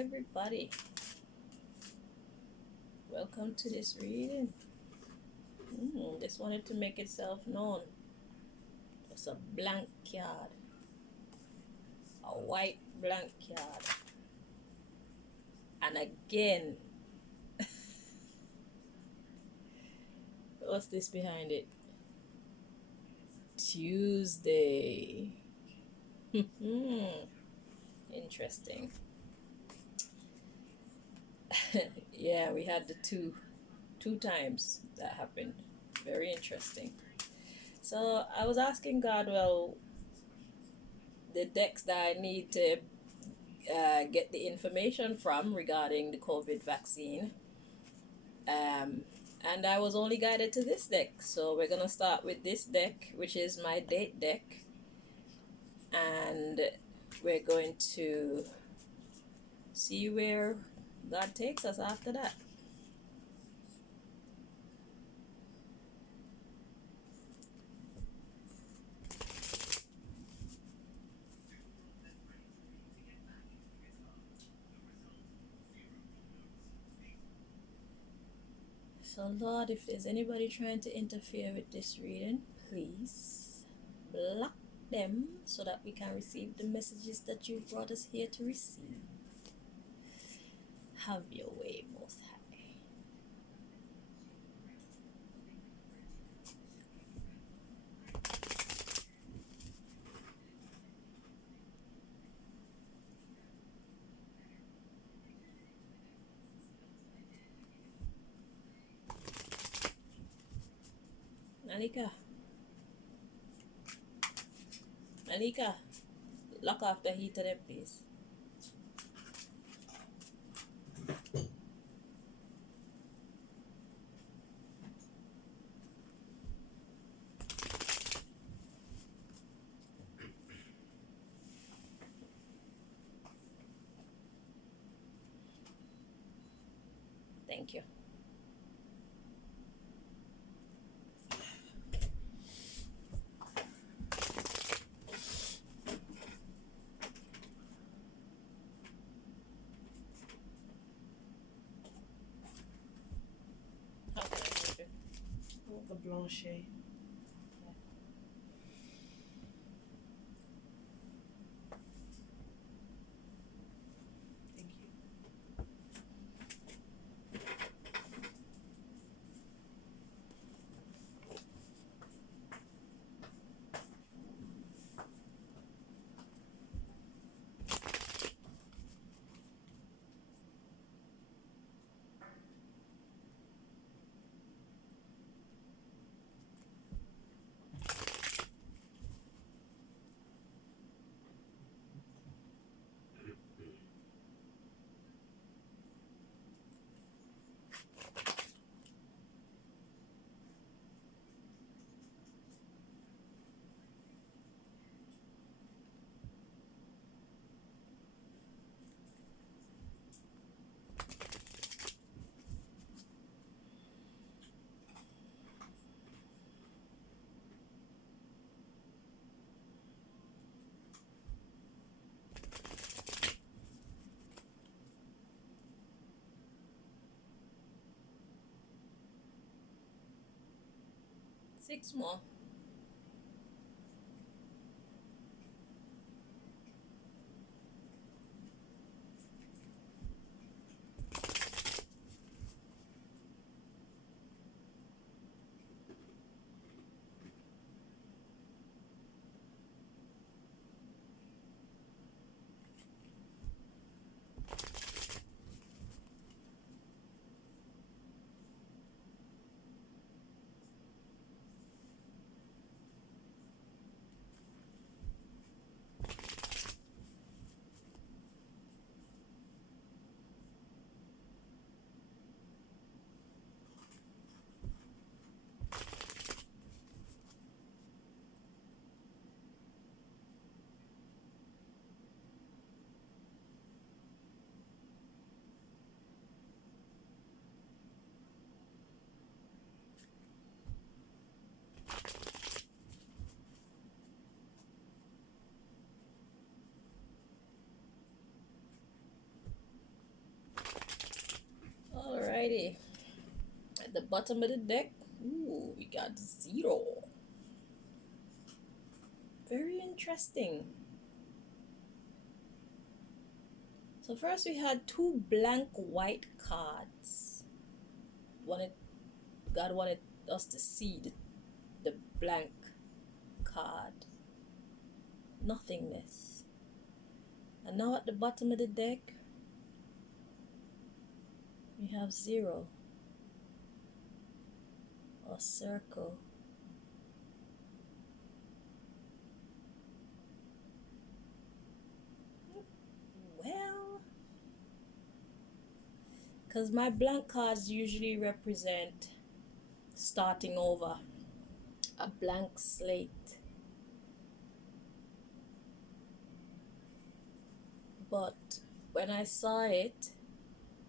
everybody. Welcome to this reading. Just wanted to make itself known. It's a blank card. A white blank card. And again, what's this behind it? Tuesday. Interesting. Yeah, we had the two times that happened. Very interesting. So I was asking God, well, the decks that I need to get the information from regarding the COVID vaccine. And I was only guided to this deck. So we're going to start with this deck, which is my date deck. And we're going to see where God takes us after that. So, Lord, if there's anybody trying to interfere with this reading, please block them so that we can receive the messages that you brought us here to receive. Have your way, Most High. Malika, lock off the heater there, please. Thank you. How can I help you? I want the Blanchet. Thank you. Six more. At the bottom of the deck, ooh, we got 0. Very interesting. So first we had 2 blank white cards. God wanted us to see the blank card. Nothingness. And now at the bottom of the deck, we have 0. A circle. Well, because my blank cards usually represent starting over, a blank slate. But when I saw it,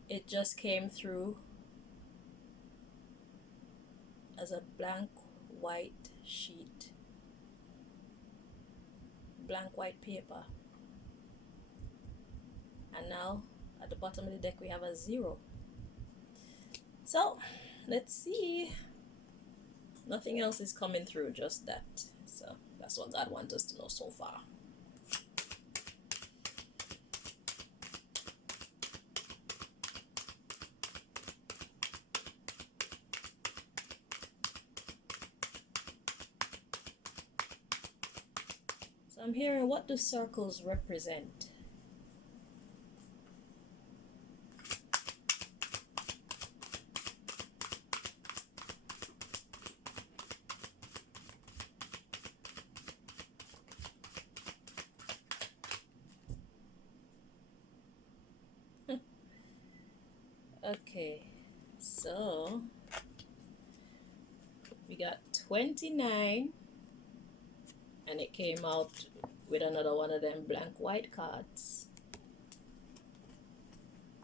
it just came through as a blank white sheet, blank white paper. And now at the bottom of the deck we have a 0. So let's see. Nothing else is coming through, just that. So that's what God wants us to know so far. So I'm hearing, what do circles represent? Okay, so we got 29, and it came out with another one of them blank white cards.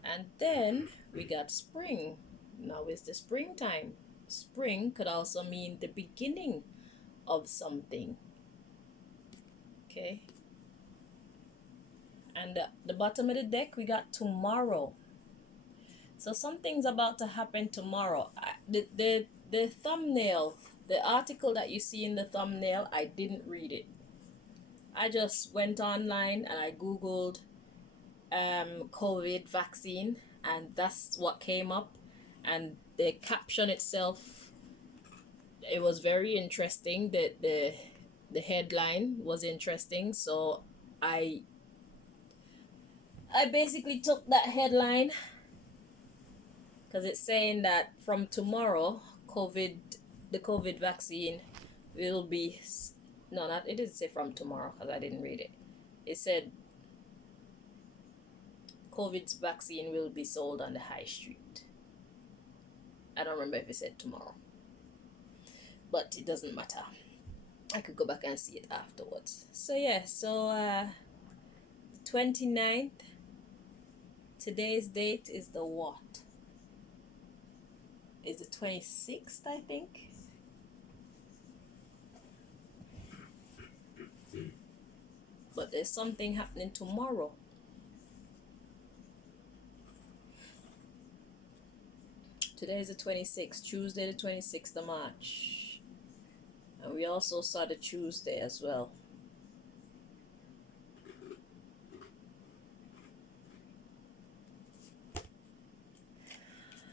And then we got spring. Now it's the springtime. Spring could also mean the beginning of something. Okay. And at the bottom of the deck we got tomorrow. So something's about to happen tomorrow. The thumbnail, the article that you see in the thumbnail, I didn't read it. I just went online and I googled COVID vaccine, and that's what came up. And the caption itself, it was very interesting. The headline was interesting, so I basically took that headline, because it's saying that from tomorrow, the COVID vaccine will be, no, not, it didn't say from tomorrow because I didn't read it. It said COVID's vaccine will be sold on the high street. I don't remember if it said tomorrow, but it doesn't matter. I could go back and see it afterwards. So yeah, so the 29th, today's date is the what? Is the 26th, I think. But there's something happening tomorrow. Today is the 26th, Tuesday the 26th of March. And we also saw the Tuesday as well.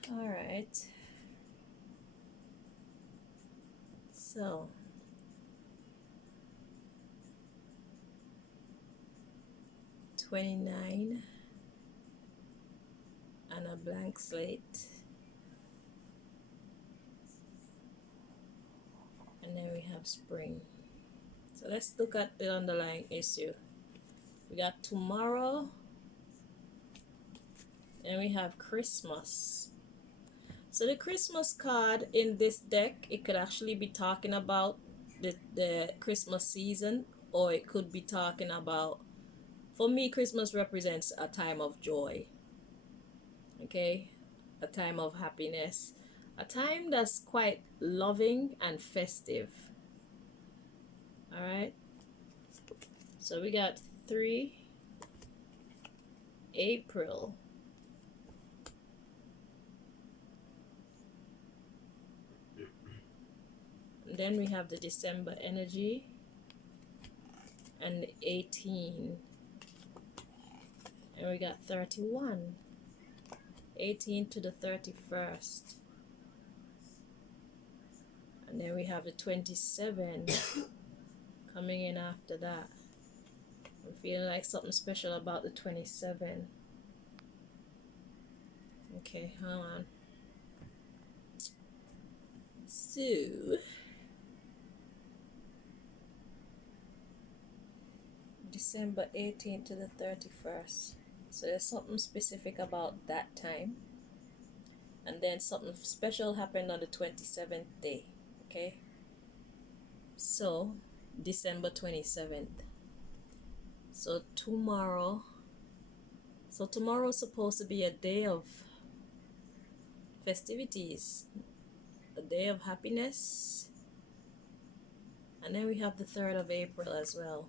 Alright. So, $29 and a blank slate. And then we have spring. So let's look at the underlying issue. We got tomorrow, and we have Christmas. So the Christmas card in this deck, it could actually be talking about the Christmas season, or it could be talking about, for me, Christmas represents a time of joy. Okay? A time of happiness. A time that's quite loving and festive. Alright? So we got 3 April. Then we have the December energy and 18. And we got 31. 18 to the 31st. And then we have the 27 coming in after that. I'm feeling like something special about the 27. Okay, hold on. So, December 18th to the 31st. So there's something specific about that time. And then something special happened on the 27th day. Okay? So, December 27th. So tomorrow's supposed to be a day of festivities, a day of happiness. And then we have the 3rd of April as well.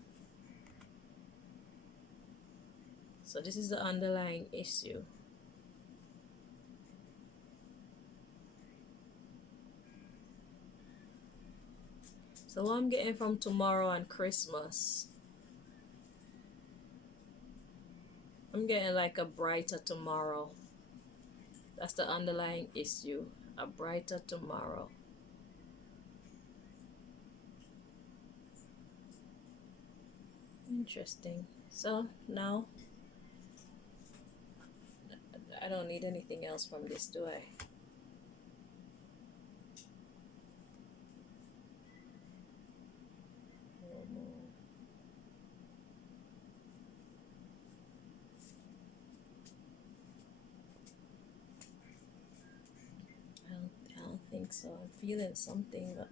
So this is the underlying issue. So what I'm getting from tomorrow and Christmas, I'm getting like a brighter tomorrow. That's the underlying issue. A brighter tomorrow. Interesting. So now, I don't need anything else from this, do I? I don't think so. I'm feeling something, but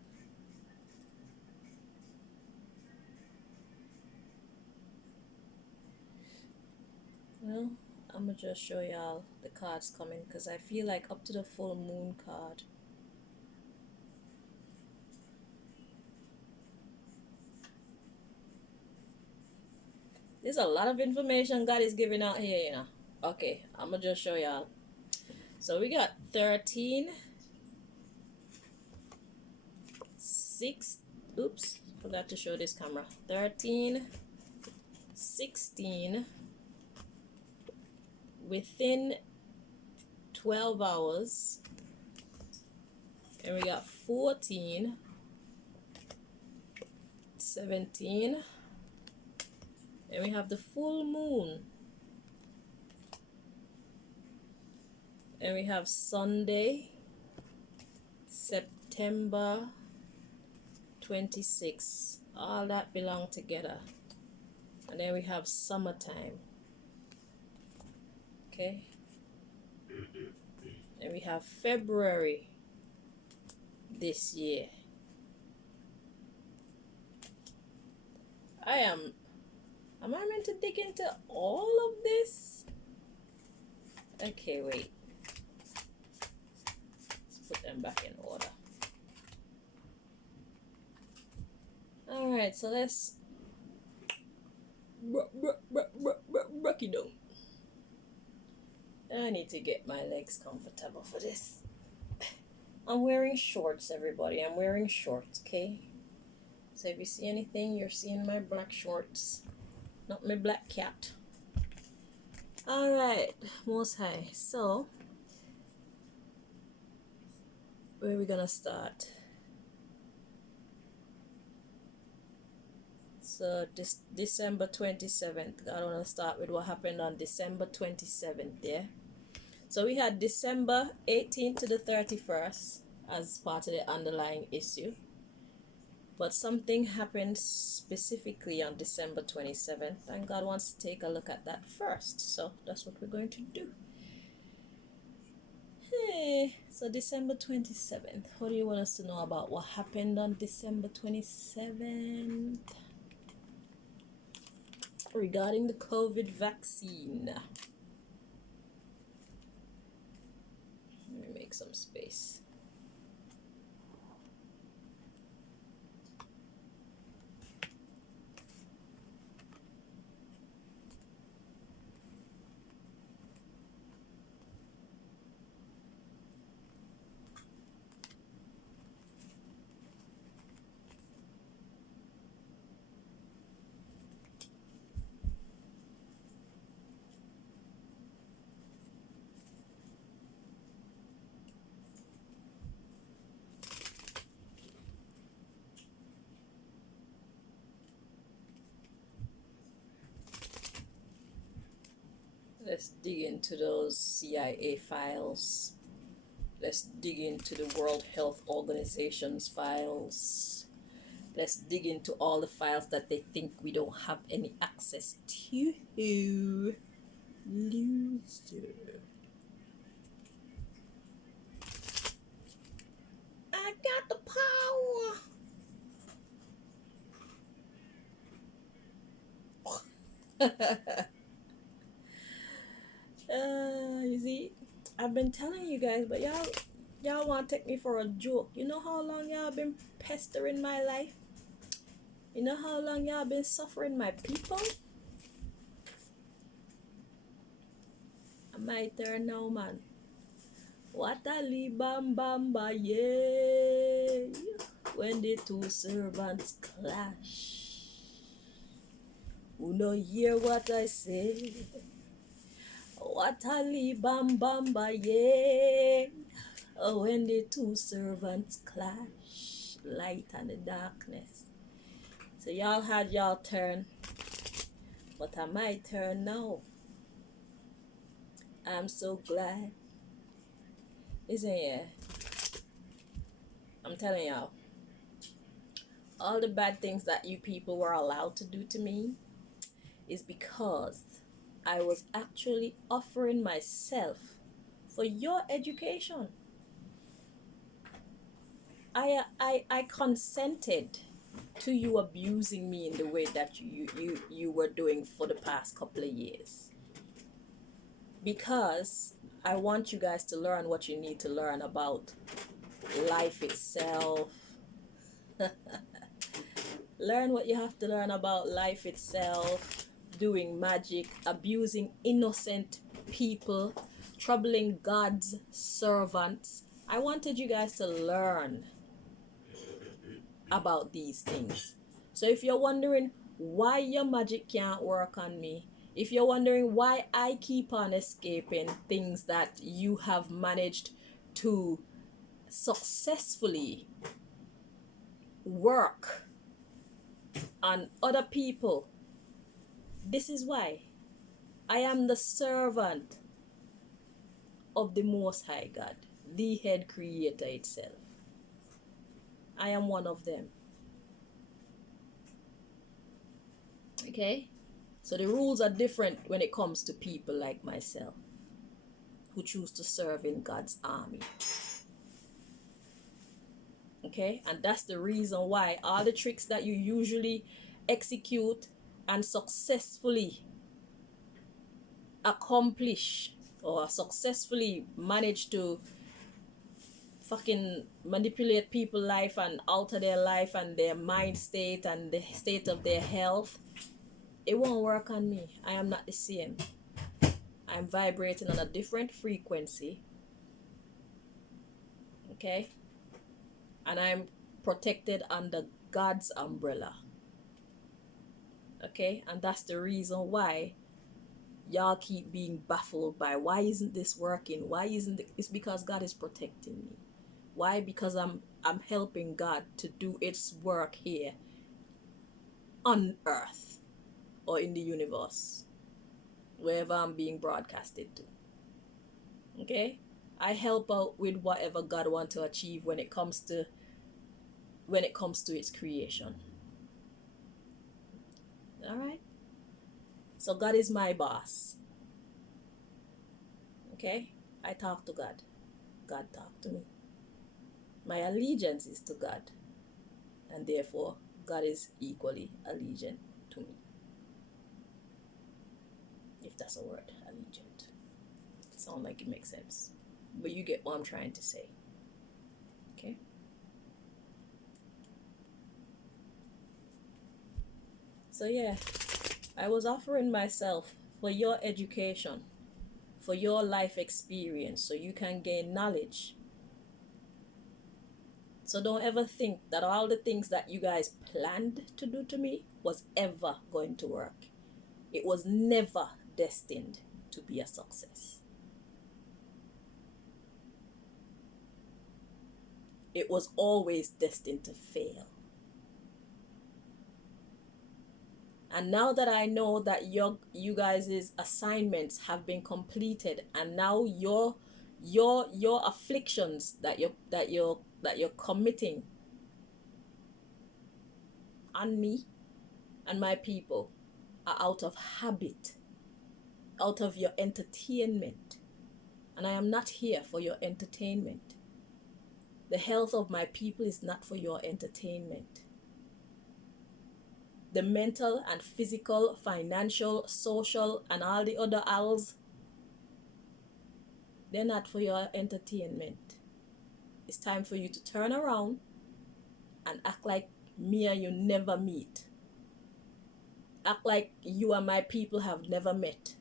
well, I'm gonna just show y'all the cards coming because I feel like up to the full moon card. There's a lot of information God is giving out here, you know. Okay, I'm gonna just show y'all. So we got 13, 6, oops, forgot to show this camera. 13, 16, within 12 hours, and we got 14, 17, and we have the full moon, and we have Sunday, September 26. All that belong together. And then we have summertime. Okay. And we have February this year. Am I meant to dig into all of this? Okay, wait. Let's put them back in order. Alright, so let's Rocky down. I need to get my legs comfortable for this. I'm wearing shorts, everybody. I'm wearing shorts, okay? So if you see anything, you're seeing my black shorts, not my black cat. Alright, Most High. So, where are we gonna start? So, this December 27th. I want to start with what happened on December 27th, yeah? So, we had December 18th to the 31st as part of the underlying issue. But something happened specifically on December 27th, and God wants to take a look at that first. So that's what we're going to do. Hey, so December 27th. What do you want us to know about what happened on December 27th? Regarding the COVID vaccine. Let me make some space. dig into those CIA files. Let's dig into the World Health Organization's files. Let's dig into all the files that they think we don't have any access to. Loser. I got the power. You see, I've been telling you guys, but y'all want to take me for a joke. You know how long y'all been pestering my life? You know how long y'all been suffering my people? My turn now, man. What a bam bamba, yeah. When the two servants clash. Who no hear what I say? What a bam bamba, yeah. When the two servants clash. Light and the darkness. So y'all had y'all turn. But I my turn now. I'm so glad. Isn't it? I'm telling y'all. All the bad things that you people were allowed to do to me is because I was actually offering myself for your education. I consented to you abusing me in the way that you were doing for the past couple of years. Because I want you guys to learn what you need to learn about life itself. Learn what you have to learn about life itself, doing magic, abusing innocent people, troubling God's servants. I wanted you guys to learn about these things. So if you're wondering why your magic can't work on me, if you're wondering why I keep on escaping things that you have managed to successfully work on other people, this is why. I am the servant of the Most High God, the head creator itself. I am one of them. Okay? So the rules are different when it comes to people like myself who choose to serve in God's army. Okay? And that's the reason why all the tricks that you usually execute and successfully accomplish or successfully manage to fucking manipulate people's life and alter their life and their mind state and the state of their health, it won't work on me. I am not the same. I'm vibrating on a different frequency. Okay? And I'm protected under God's umbrella. Okay? And that's the reason why y'all keep being baffled by why isn't this working? Why isn't it? It's because God is protecting me. Why? Because I'm helping God to do its work here on earth or in the universe, wherever I'm being broadcasted to. Okay? I help out with whatever God wants to achieve when it comes to its creation. All right? So God is my boss. Okay? I talk to God. God talk to me. My allegiance is to God. And therefore, God is equally allegiant to me. If that's a word, allegiant. Sound like it makes sense. But you get what I'm trying to say. Okay? So yeah, I was offering myself for your education, for your life experience, so you can gain knowledge. So don't ever think that all the things that you guys planned to do to me was ever going to work. It was never destined to be a success. It was always destined to fail. And now that I know that you guys' assignments have been completed, and now your afflictions that you're committing on me and my people are out of habit, out of your entertainment. And I am not here for your entertainment. The health of my people is not for your entertainment. The mental and physical, financial, social, and all the other alls, they're not for your entertainment. It's time for you to turn around and act like me and you never meet. Act like you and my people have never met.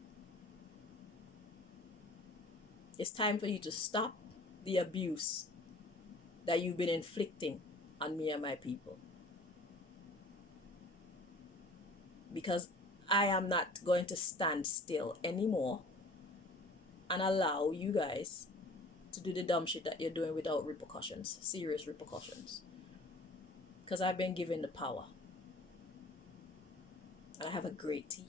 It's time for you to stop the abuse that you've been inflicting on me and my people. Because I am not going to stand still anymore and allow you guys to do the dumb shit that you're doing without repercussions, serious repercussions. Because I've been given the power. And I have a great team.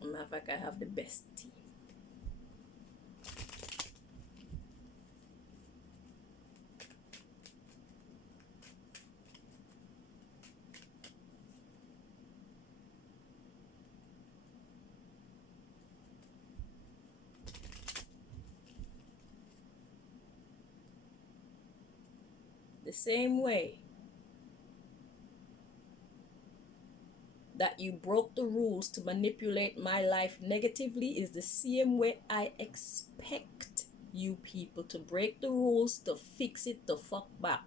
As a matter of fact, I have the best team. The same way that you broke the rules to manipulate my life negatively is the same way I expect you people to break the rules to fix it the fuck back.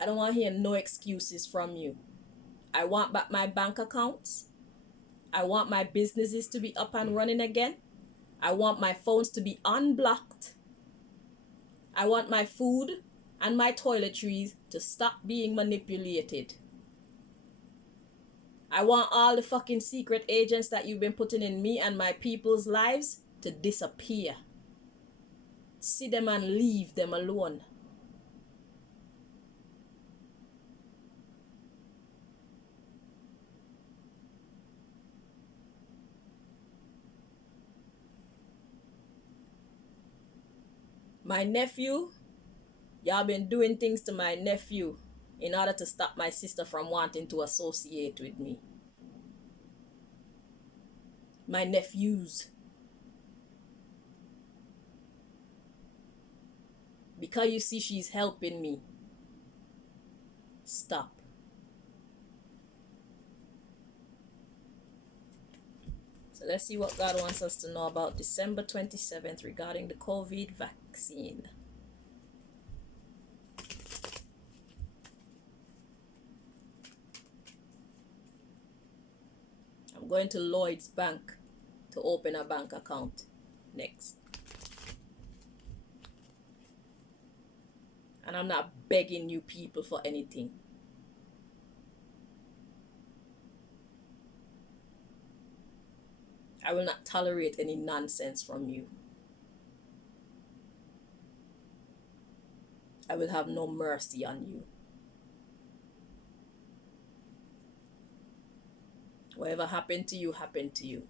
I don't want to hear no excuses from you. I want back my bank accounts. I want my businesses to be up and running again. I want my phones to be unblocked. I want my food and my toiletries to stop being manipulated. I want all the fucking secret agents that you've been putting in me and my people's lives to disappear. See them and leave them alone. My nephew, y'all been doing things to my nephew in order to stop my sister from wanting to associate with me. My nephews. Because you see she's helping me. Stop. So let's see what God wants us to know about December 27th regarding the COVID vaccine. I'm going to Lloyd's Bank to open a bank account next. And I'm not begging you people for anything. I will not tolerate any nonsense from you. I will have no mercy on you. Whatever happened to you, happened to you.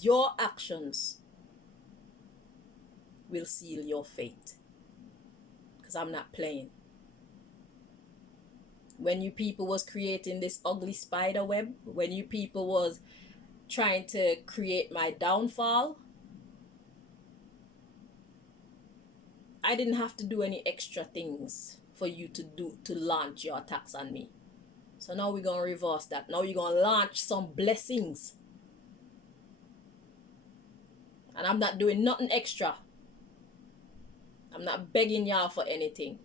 Your actions will seal your fate. Because I'm not playing. When you people was creating this ugly spider web, when you people was trying to create my downfall, I didn't have to do any extra things for you to launch your attacks on me. So now we're going to reverse that. Now you're going to launch some blessings. And I'm not doing nothing extra. I'm not begging y'all for anything.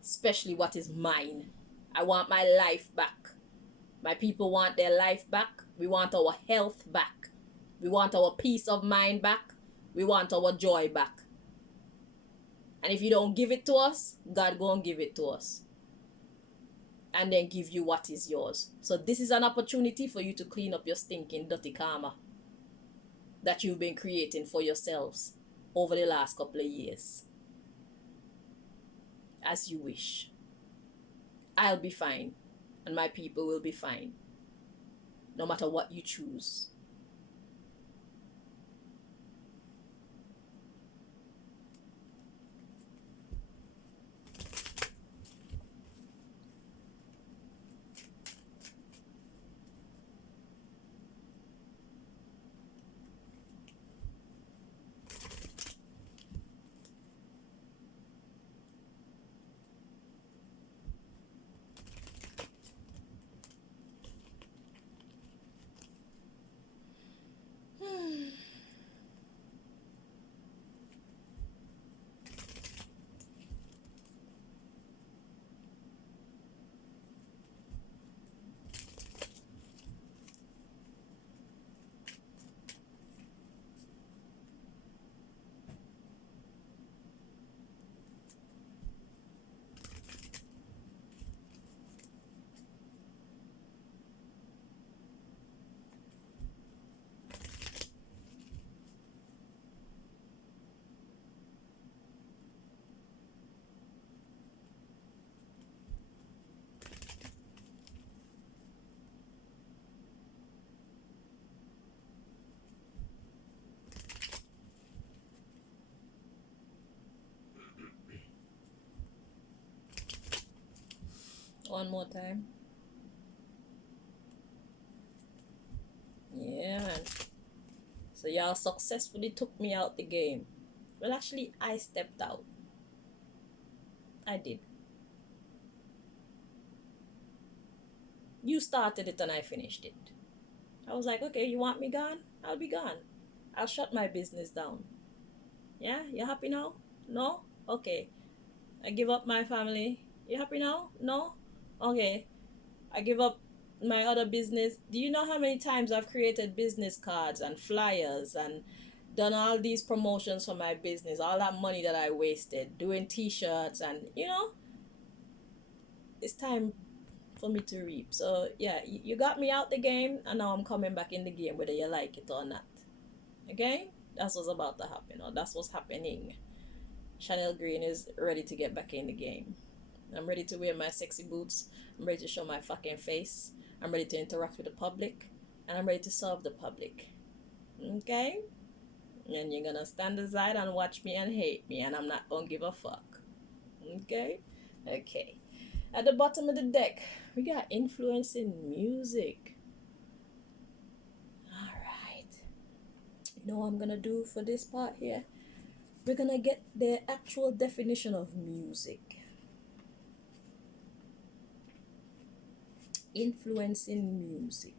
Especially what is mine. I want my life back. My people want their life back. We want our health back. We want our peace of mind back. We want our joy back. And if you don't give it to us, God gonna give it to us. and then give you what is yours. So this is an opportunity for you to clean up your stinking dirty karma that you've been creating for yourselves over the last couple of years. As you wish. I'll be fine, and my people will be fine, no matter what you choose. One more time. Yeah, man. So y'all successfully took me out the game. Well, actually, I stepped out. I did. You started it and I finished it. I was like, okay, you want me gone? I'll be gone. I'll shut my business down. Yeah, you happy now? No? Okay. I give up my family. You happy now? No? Okay. I give up my other business. Do you know how many times I've created business cards and flyers and done all these promotions for my business? All that money that I wasted doing t-shirts, and it's time for me to reap. So yeah, you got me out the game, and now I'm coming back in the game whether you like it or not. Okay? That's what's about to happen, or that's what's happening. Chanel Green is ready to get back in the game. I'm ready to wear my sexy boots. I'm ready to show my fucking face. I'm ready to interact with the public. And I'm ready to serve the public. Okay? And you're gonna stand aside and watch me and hate me, and I'm not gonna give a fuck. Okay? Okay. At the bottom of the deck, we got influencing music. Alright. You know what I'm gonna do for this part here? We're gonna get the actual definition of music. Influencing music.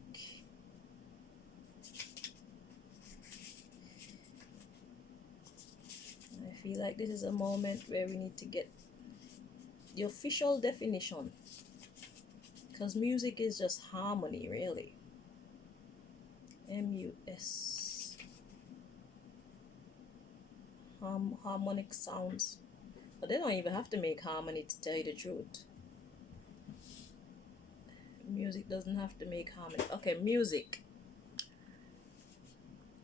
I feel like this is a moment where we need to get the official definition, because music is just harmony, really. M-U-S. Harmonic sounds. But they don't even have to make harmony, to tell you the truth. Music doesn't have to make harmony. Okay, music.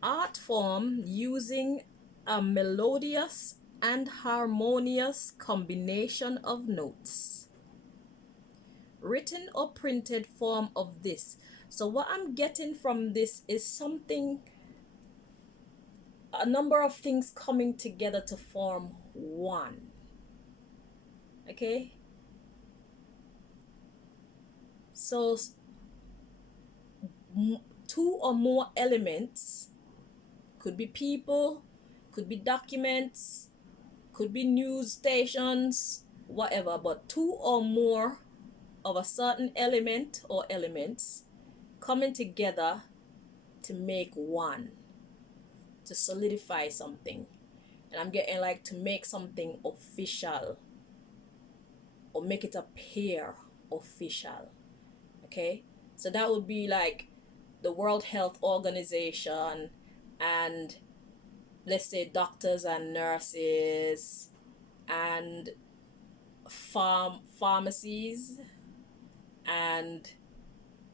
Art form using a melodious and harmonious combination of notes. Written or printed form of this. So what I'm getting from this is something, a number of things coming together to form one. Okay? So two or more elements, could be people, could be documents, could be news stations, whatever, but two or more of a certain element or elements coming together to make one, to solidify something. And I'm getting like to make something official, or make it appear official. Okay? So that would be like the World Health Organization and, let's say, doctors and nurses and pharmacies and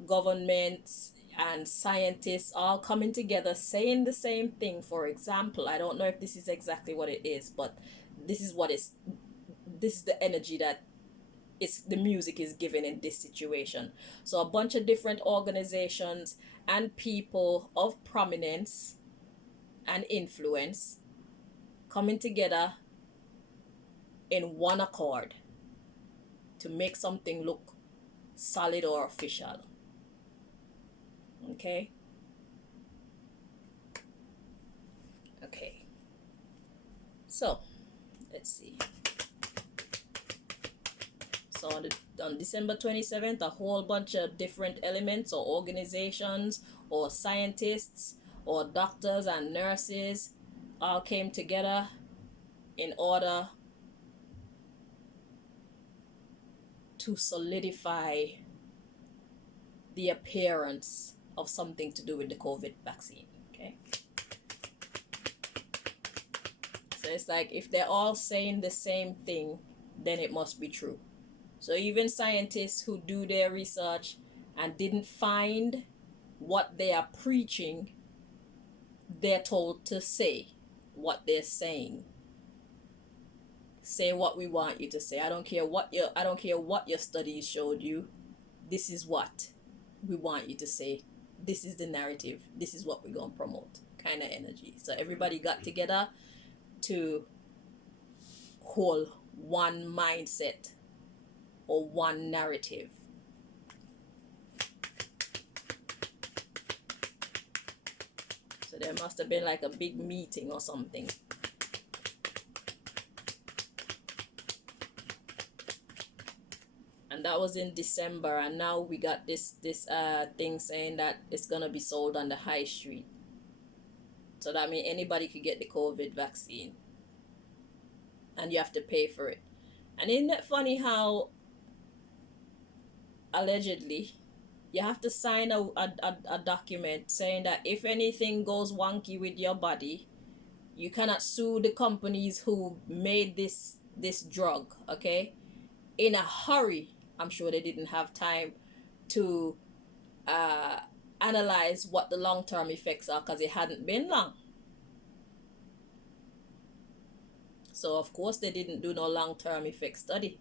governments and scientists all coming together saying the same thing. For example, I don't know if this is exactly what it is, but this is what is this is the energy that it's the music is given in this situation. So a bunch of different organizations and people of prominence and influence coming together in one accord to make something look solid or official. Okay? Okay. So, let's see. So on December 27th, a whole bunch of different elements or organizations or scientists or doctors and nurses all came together in order to solidify the appearance of something to do with the COVID vaccine. Okay. So it's like if they're all saying the same thing, then it must be true. So even scientists who do their research and didn't find what they are preaching, they're told to say what they're saying. Say what we want you to say. I don't care what your studies showed you. This is what we want you to say. This is the narrative. This is what we're going to promote. Kind of energy. So everybody got together to hold one mindset or one narrative. So there must have been like a big meeting or something. And that was in December, and now we got this thing saying that it's gonna be sold on the high street. So that means anybody could get the COVID vaccine, and you have to pay for it. And isn't it funny how allegedly you have to sign a document saying that if anything goes wonky with your body, you cannot sue the companies who made this drug. Okay, in a hurry. I'm sure they didn't have time to analyze what the long-term effects are because it hadn't been long. So of course they didn't do no long-term effect study.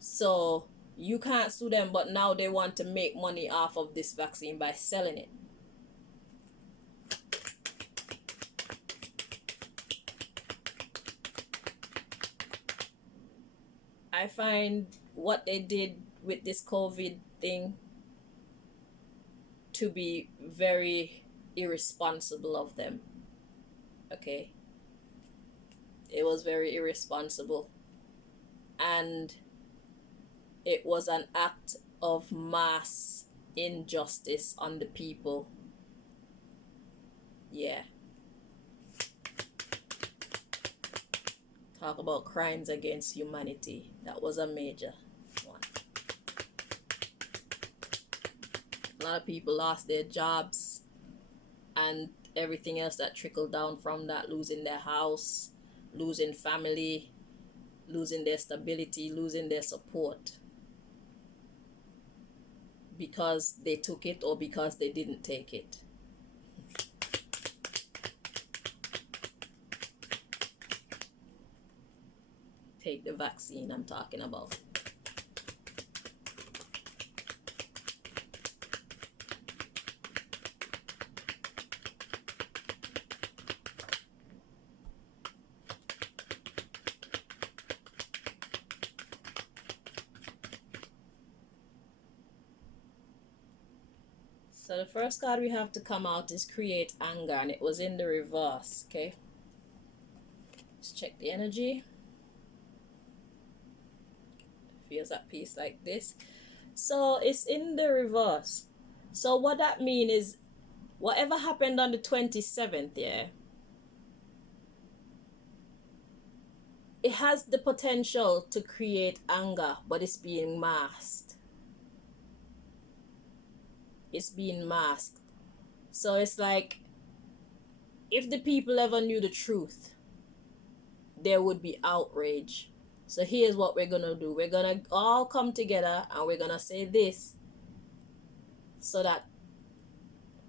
So you can't sue them, but now they want to make money off of this vaccine by selling it. I find what they did with this COVID thing to be very irresponsible of them. Okay? It was very irresponsible. And it was an act of mass injustice on the people. Yeah. Talk about crimes against humanity. That was a major one. A lot of people lost their jobs and everything else that trickled down from that, losing their house, losing family, losing their stability, losing their support. Because they took it or because they didn't take it. Take the vaccine I'm talking about. So the first card we have to come out is create anger, and it was in the reverse. Okay, let's check the energy. Feels at peace like this. So it's in the reverse. So what that means is whatever happened on the 27th, yeah, it has the potential to create anger, but it's being masked. It's being masked. So it's like if the people ever knew the truth, there would be outrage. So here's what we're gonna do. We're gonna all come together and we're gonna say this so that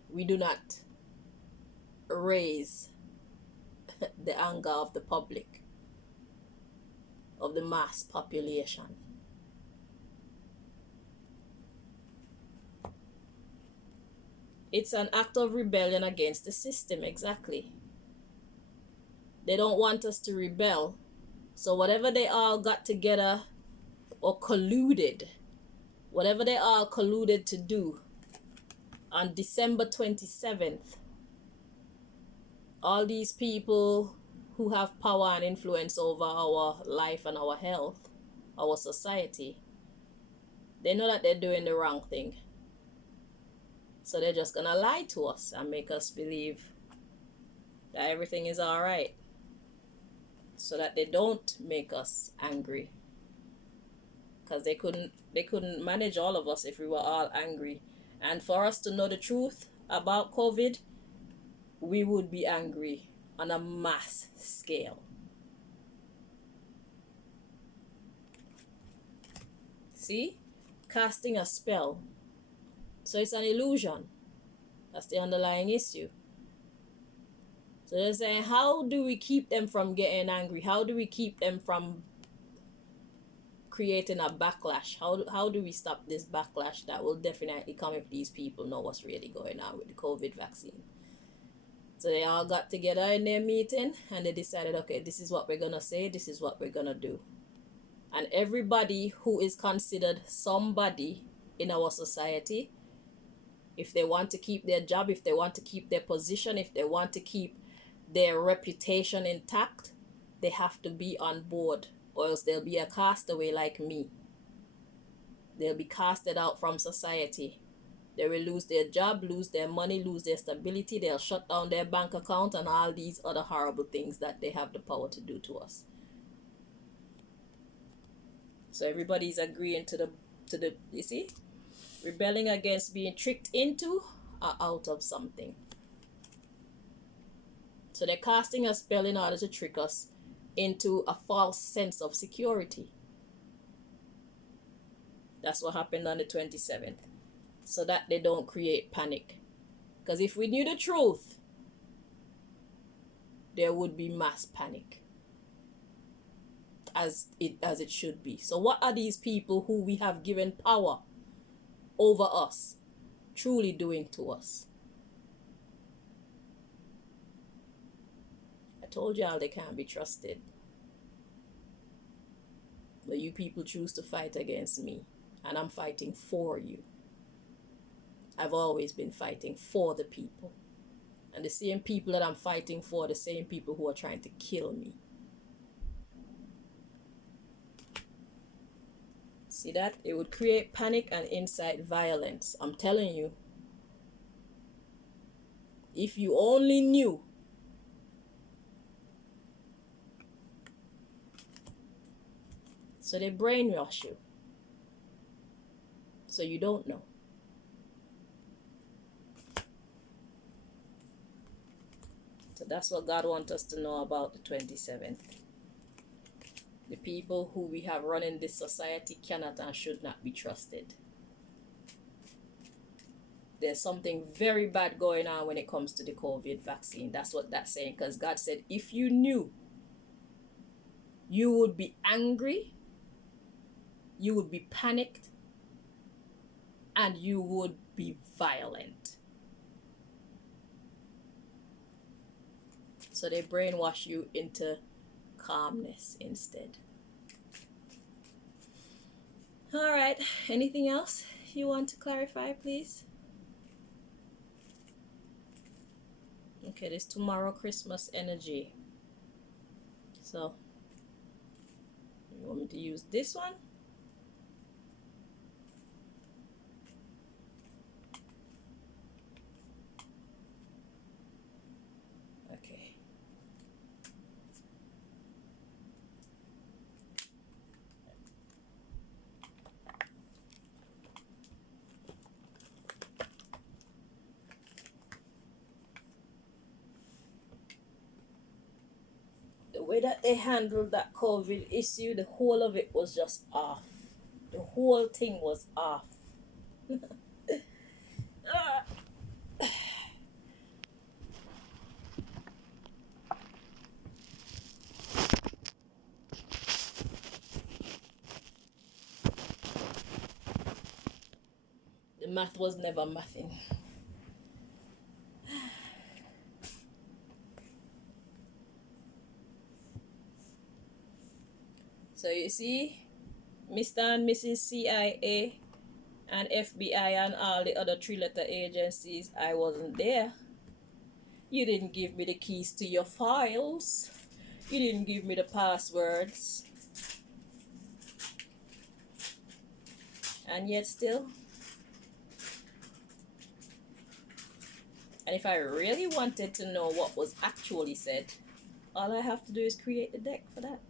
we do not raise the anger of the public, of the mass population. It's an act of rebellion against the system, exactly. They don't want us to rebel. So whatever they all got together or colluded, whatever they all colluded to do on December 27th, all these people who have power and influence over our life and our health, our society, they know that they're doing the wrong thing. So they're just gonna lie to us and make us believe that everything is all right, so that they don't make us angry. Because they couldn't manage all of us if we were all angry. And for us to know the truth about COVID, we would be angry on a mass scale. See? Casting a spell. So it's an illusion. That's the underlying issue. So they're saying, how do we keep them from getting angry? How do we keep them from creating a backlash? How do we stop this backlash that will definitely come if these people know what's really going on with the COVID vaccine? So they all got together in their meeting and they decided, okay, this is what we're going to say, this is what we're going to do. And everybody who is considered somebody in our society, if they want to keep their job, if they want to keep their position, if they want to keep their reputation intact, they have to be on board, or else they'll be a castaway like me. They'll be casted out from society. They will lose their job, lose their money, lose their stability. They'll shut down their bank account and all these other horrible things that they have the power to do to us. So everybody's agreeing to the you see, rebelling against being tricked into or out of something. So they're casting a spell in order to trick us into a false sense of security. That's what happened on the 27th. So that they don't create panic. Because if we knew the truth, there would be mass panic. As it should be. So what are these people who we have given power over us truly doing to us? I told y'all they can't be trusted. But you people choose to fight against me, and I'm fighting for you. I've always been fighting for the people. And the same people that I'm fighting for, the same people who are trying to kill me. See that? It would create panic and incite violence. I'm telling you. If you only knew. So they brainwash you. So you don't know. So that's what God wants us to know about the 27th. The people who we have running this society cannot and should not be trusted. There's something very bad going on when it comes to the COVID vaccine. That's what that's saying. Because God said, if you knew, you would be angry, you would be panicked, and you would be violent. So they brainwash you into calmness instead. All right. Anything else you want to clarify, please? Okay, this tomorrow Christmas energy. So, you want me to use this one? Okay. The way way that they handled that COVID issue, the whole of it was just off. The whole thing was off. The math was never mathing. So you see, Mr. and Mrs. CIA and FBI and all the other three-letter agencies, I wasn't there. You didn't give me the keys to your files. You didn't give me the passwords. And yet still. And if I really wanted to know what was actually said, all I have to do is create the deck for that.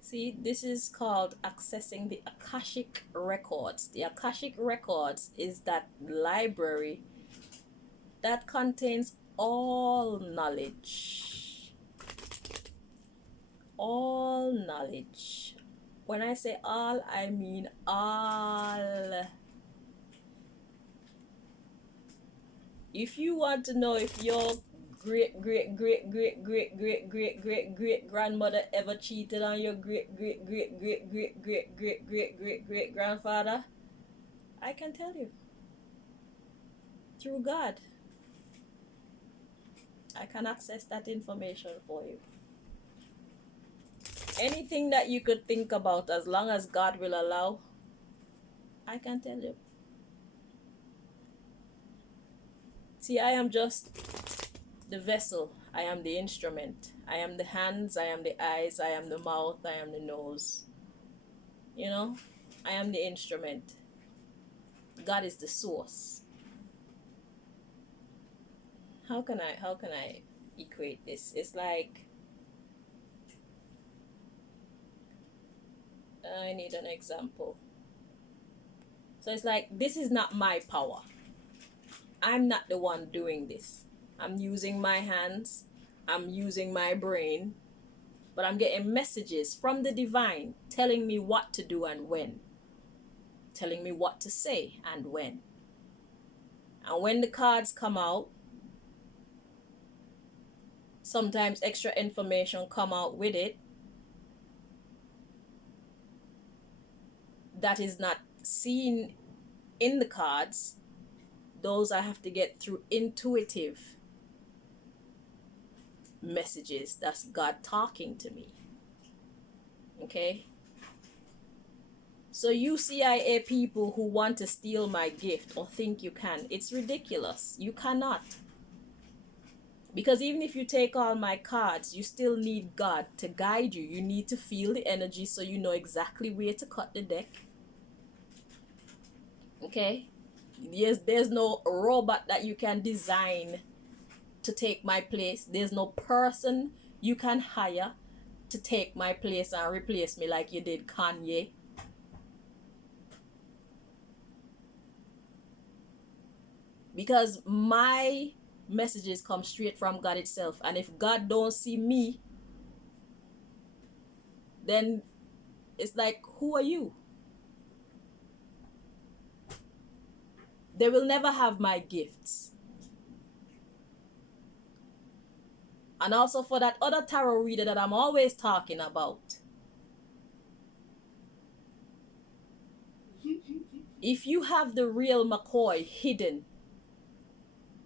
See, this is called accessing the Akashic Records. The Akashic Records is that library that contains all knowledge. All knowledge. When I say all, I mean all. If you want to know if your great grandmother ever cheated on your great grandfather, I can tell you. Through God, I can access that information for you. Anything that you could think about, as long as God will allow, I can tell you. See, I am just the vessel. I am the instrument. I am the hands. I am the eyes. I am the mouth. I am the nose. You know, I am the instrument. God is the source. How can I equate this? It's like, I need an example. So it's like, this is not my power. I'm not the one doing this. I'm using my hands. I'm using my brain. But I'm getting messages from the divine telling me what to do and when. Telling me what to say and when. And when the cards come out, sometimes extra information come out with it that is not seen in the cards. Those I have to get through intuitive messages. That's God talking to me. Okay? So you CIA people who want to steal my gift or think you can, it's ridiculous. You cannot. Because even if you take all my cards, you still need God to guide you. You need to feel the energy so you know exactly where to cut the deck. Okay? Yes, there's no robot that you can design to take my place. There's no person you can hire to take my place and replace me like you did Kanye. Because my messages come straight from God itself. And if God don't see me, then it's like, who are you? They will never have my gifts. And also for that other tarot reader that I'm always talking about. If you have the real McCoy hidden,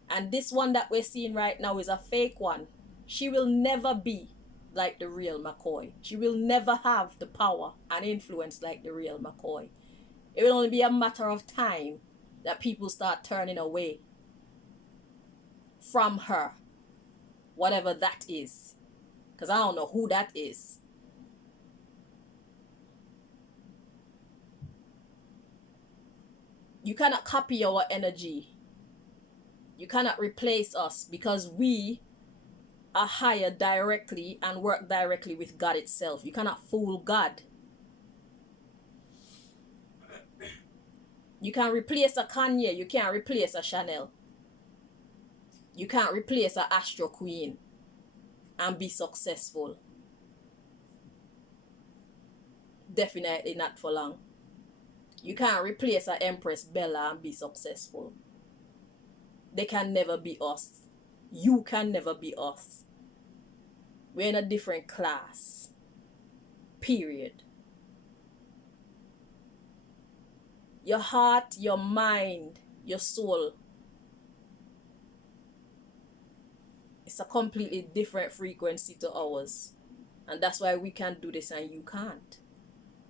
and this one that we're seeing right now is a fake one, she will never be like the real McCoy. She will never have the power and influence like the real McCoy. It will only be a matter of time that people start turning away from her, whatever that is. Because I don't know who that is. You cannot copy our energy. You cannot replace us because we are higher directly and work directly with God itself. You cannot fool God. You can't replace a Kanye. You can't replace a Chanel. You can't replace a Astro Queen and be successful. Definitely not for long. You can't replace a Empress Bella and be successful. They can never be us. You can never be us. We're in a different class. Period. Your heart, your mind, your soul. It's a completely different frequency to ours. And that's why we can do this and you can't.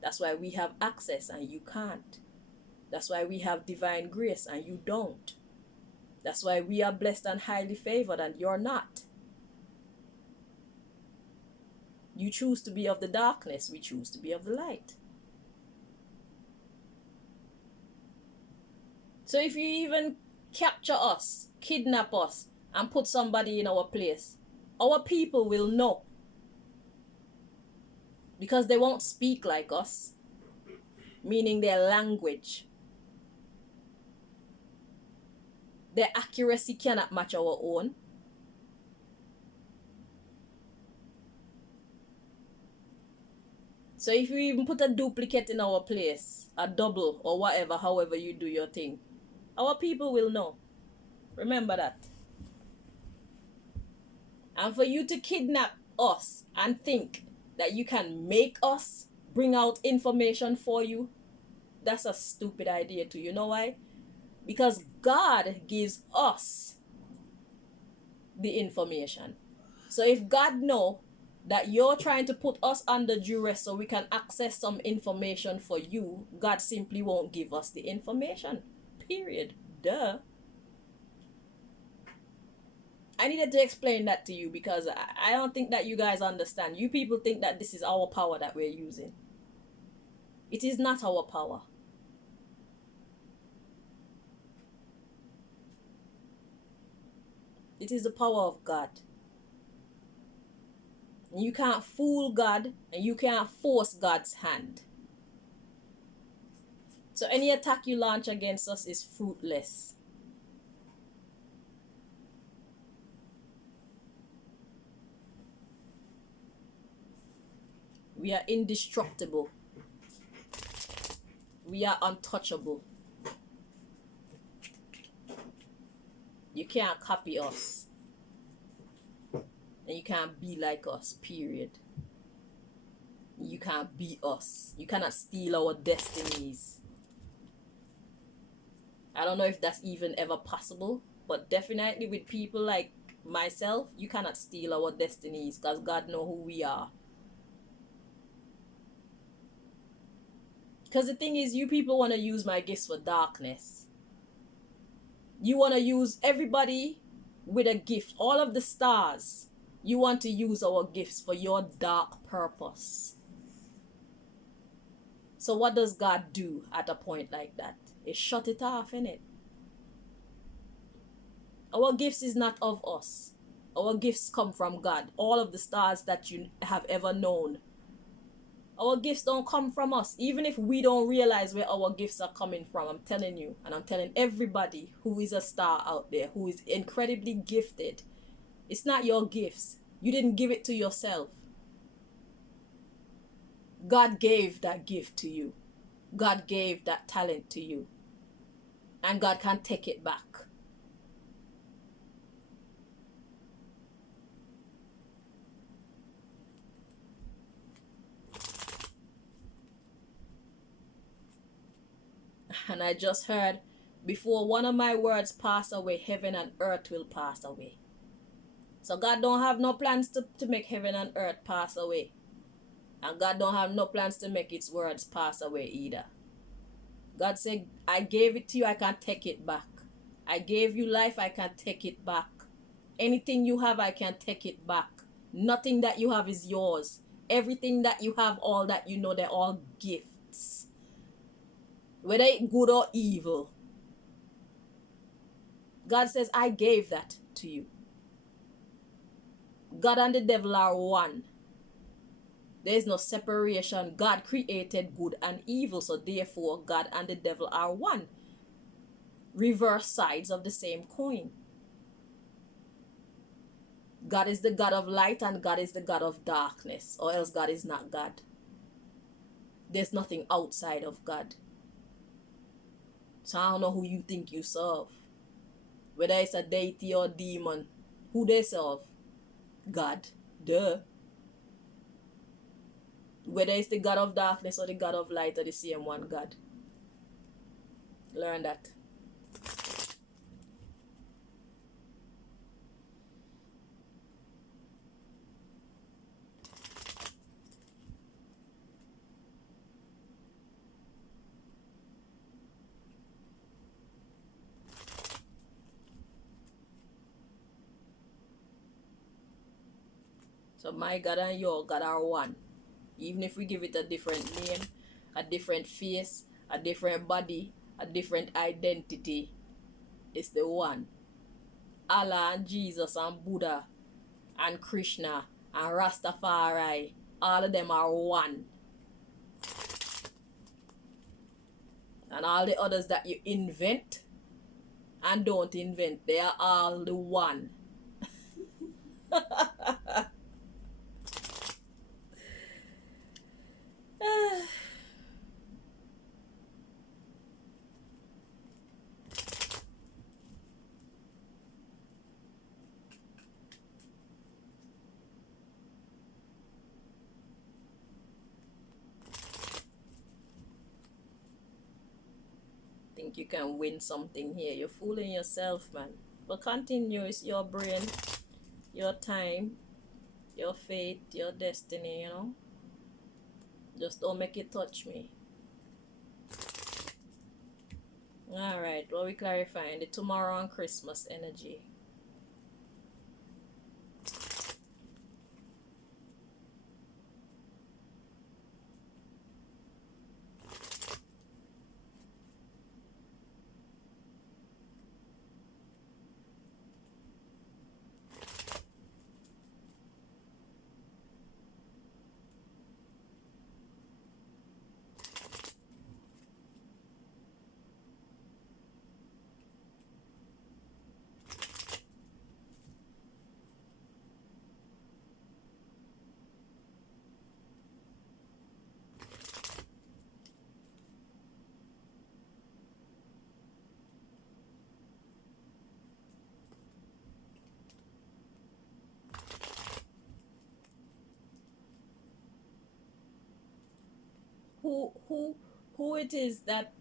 That's why we have access and you can't. That's why we have divine grace and you don't. That's why we are blessed and highly favored and you're not. You choose to be of the darkness. We choose to be of the light. So if you even capture us, kidnap us, and put somebody in our place, our people will know. Because they won't speak like us, meaning their language. Their accuracy cannot match our own. So if you even put a duplicate in our place, a double or whatever, however you do your thing, our people will know. Remember that. And for you to kidnap us and think that you can make us bring out information for you, that's a stupid idea too. You know why? Because God gives us the information. So if God know that you're trying to put us under duress so we can access some information for you, God simply won't give us the information. Period. Duh. I needed to explain that to you because I don't think that you guys understand. You people think that this is our power that we're using. It is not our power. It is the power of God. You can't fool God and you can't force God's hand. So any attack you launch against us is fruitless. We are indestructible. We are untouchable. You can't copy us. And you can't be like us, period. You can't be us. You cannot steal our destinies. I don't know if that's even ever possible, but definitely with people like myself, you cannot steal our destinies because God knows who we are. Because the thing is, you people want to use my gifts for darkness. You want to use everybody with a gift, all of the stars. You want to use our gifts for your dark purpose. So what does God do at a point like that? It shut it off, innit? Our gifts is not of us. Our gifts come from God. All of the stars that you have ever known. Our gifts don't come from us. Even if we don't realize where our gifts are coming from, I'm telling you, and I'm telling everybody who is a star out there, who is incredibly gifted, it's not your gifts. You didn't give it to yourself. God gave that gift to you. God gave that talent to you. And God can take it back. And I just heard, before one of my words pass away, heaven and earth will pass away. So God don't have no plans to make heaven and earth pass away. And God don't have no plans to make its words pass away either. God said, I gave it to you, I can take it back. I gave you life, I can take it back. Anything you have, I can take it back. Nothing that you have is yours. Everything that you have, all that you know, they're all gifts. Whether it's good or evil. God says, I gave that to you. God and the devil are one. There is no separation. God created good and evil, so therefore God and the devil are one. Reverse sides of the same coin. God is the God of light and God is the God of darkness, or else God is not God. There's nothing outside of God. So I don't know who you think you serve. Whether it's a deity or demon, who they serve? God. Duh. Whether it's the God of darkness or the God of light, or the same one God. Learn that. So my God and your God are one. Even if we give it a different name, a different face, a different body, a different identity, it's the one. Allah and Jesus and Buddha and Krishna and Rastafari, all of them are one. And all the others that you invent and don't invent, they are all the one. Think you can win something here? You're fooling yourself, man. But continue. It's your brain, your time, your fate, your destiny, you know. Just don't make it touch me. Alright, what we clarifying? The tomorrow and Christmas energy. Who it is that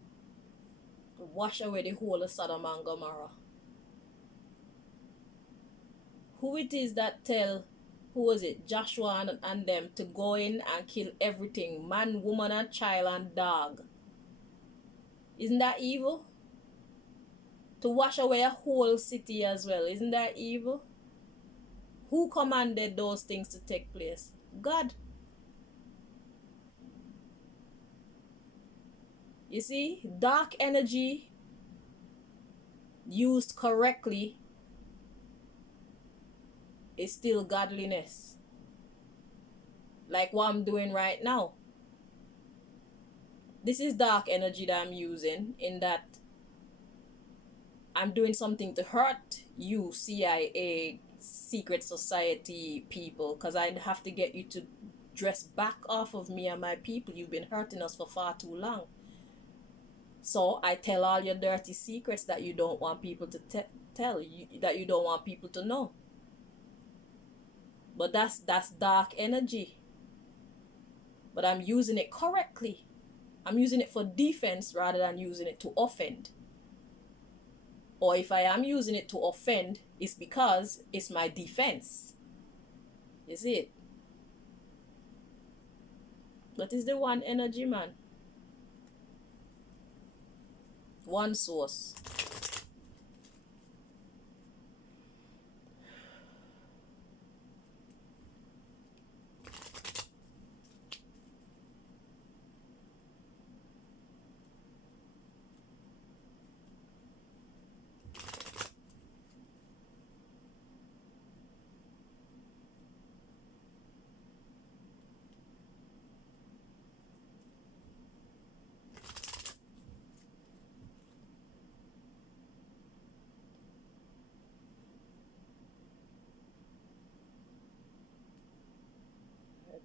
wash away the whole of Sodom and Gomorrah? Who it is that tell, who was it, Joshua and them to go in and kill everything, man, woman and child and dog? Isn't that evil? To wash away a whole city as well, isn't that evil? Who commanded those things to take place? God. You see, dark energy used correctly is still godliness. Like what I'm doing right now. This is dark energy that I'm using, in that I'm doing something to hurt you, CIA, secret society people, because I have to get you to dress back off of me and my people. You've been hurting us for far too long. So I tell all your dirty secrets that you don't want people to tell you, that you don't want people to know. But that's dark energy. But I'm using it correctly. I'm using it for defense rather than using it to offend. Or if I am using it to offend, it's because it's my defense. You see it? That is the one energy, man. One source.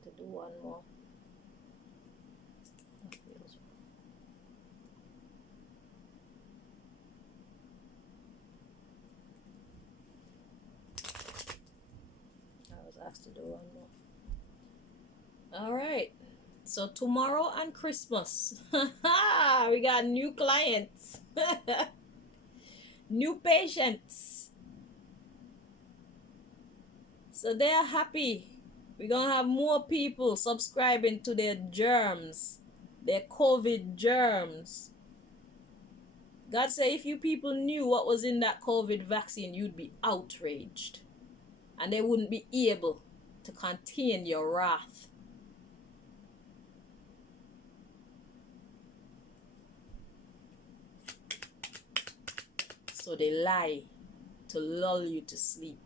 to do one more. That feels wrong. I was asked to do one more. All right. So tomorrow and Christmas, we got new clients, new patients. So they are happy. We're gonna have more people subscribing to their germs, their COVID germs. God said if you people knew what was in that COVID vaccine, you'd be outraged. And they wouldn't be able to contain your wrath. So they lie to lull you to sleep.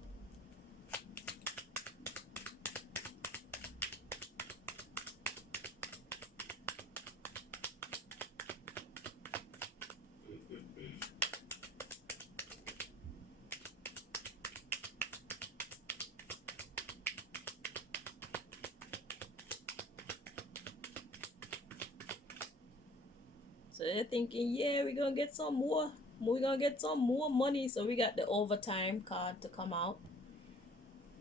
So they're thinking, yeah, we're gonna get some more. We're gonna get some more money. So we got the overtime card to come out.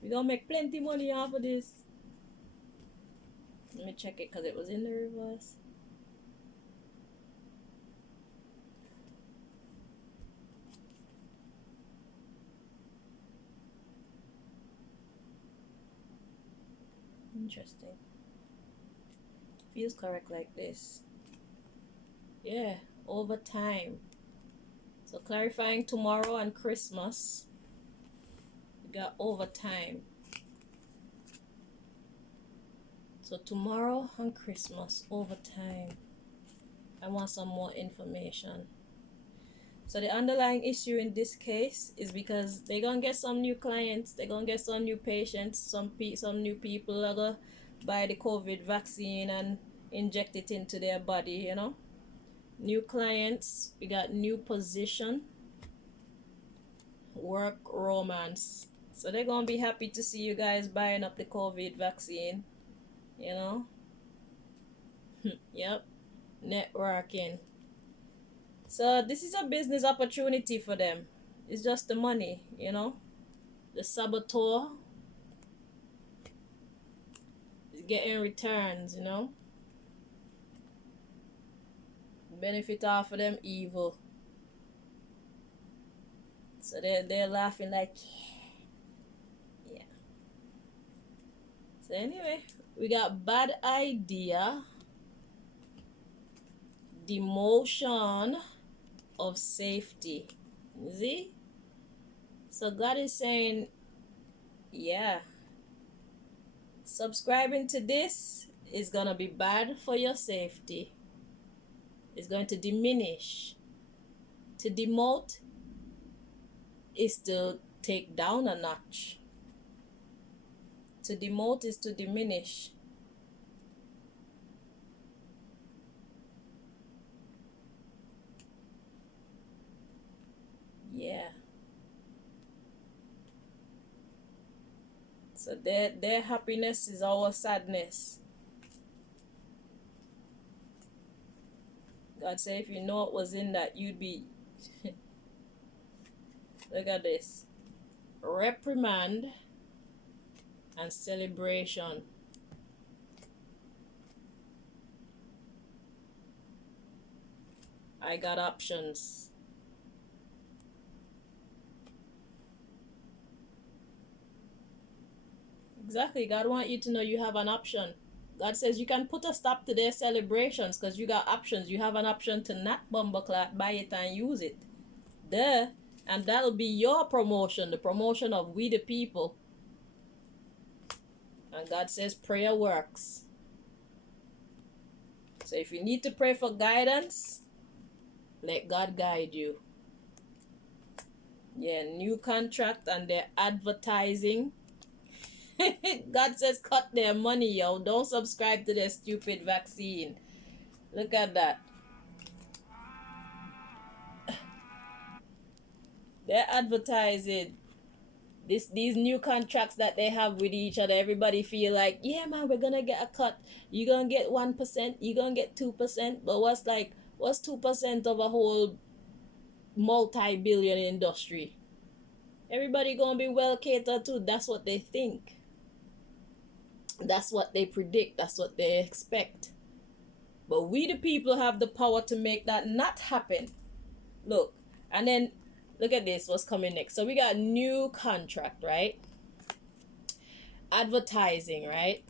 We're gonna make plenty money off of this. Let me check it because it was in the reverse. Interesting. Feels correct like this. Yeah, overtime. So clarifying tomorrow and Christmas. We got overtime. So tomorrow and Christmas, overtime. I want some more information. So the underlying issue in this case is because they're gonna get some new clients, they're gonna get some new patients, some new people are gonna buy the COVID vaccine and inject it into their body, you know. New clients, we got new position, work, romance. So they're gonna be happy to see you guys buying up the COVID vaccine, you know. Yep, networking. So this is a business opportunity for them. It's just the money, you know. The saboteur is getting returns, you know. Benefit off of them evil. So they're laughing like, yeah. So anyway, we got bad idea, demotion of safety. See? So God is saying, yeah, subscribing to this is gonna be bad for your safety. It's going to diminish. To demote is to take down a notch. To demote is to diminish. Yeah. So their happiness is our sadness. God said if you know what was in that, you'd be look at this. Reprimand and celebration. I got options. Exactly. God wants you to know you have an option. God says you can put a stop to their celebrations because you got options. You have an option to not bumbleclap, buy it and use it. Duh. And that'll be your promotion, the promotion of we the people. And God says prayer works. So if you need to pray for guidance, let God guide you. Yeah, new contract and they're advertising. God says cut their money, yo. Don't subscribe to their stupid vaccine. Look at that. They're advertising these new contracts that they have with each other, everybody feel like, yeah man, we're gonna get a cut. You're gonna get 1%, you're gonna get 2%. But what's 2% of a whole multi-billion industry? Everybody gonna be well catered to. That's what they think. That's what they predict. That's what they expect. But we the people have the power to make that not happen. Look, and then look at this, what's coming next. So we got new contract, right? Advertising, right?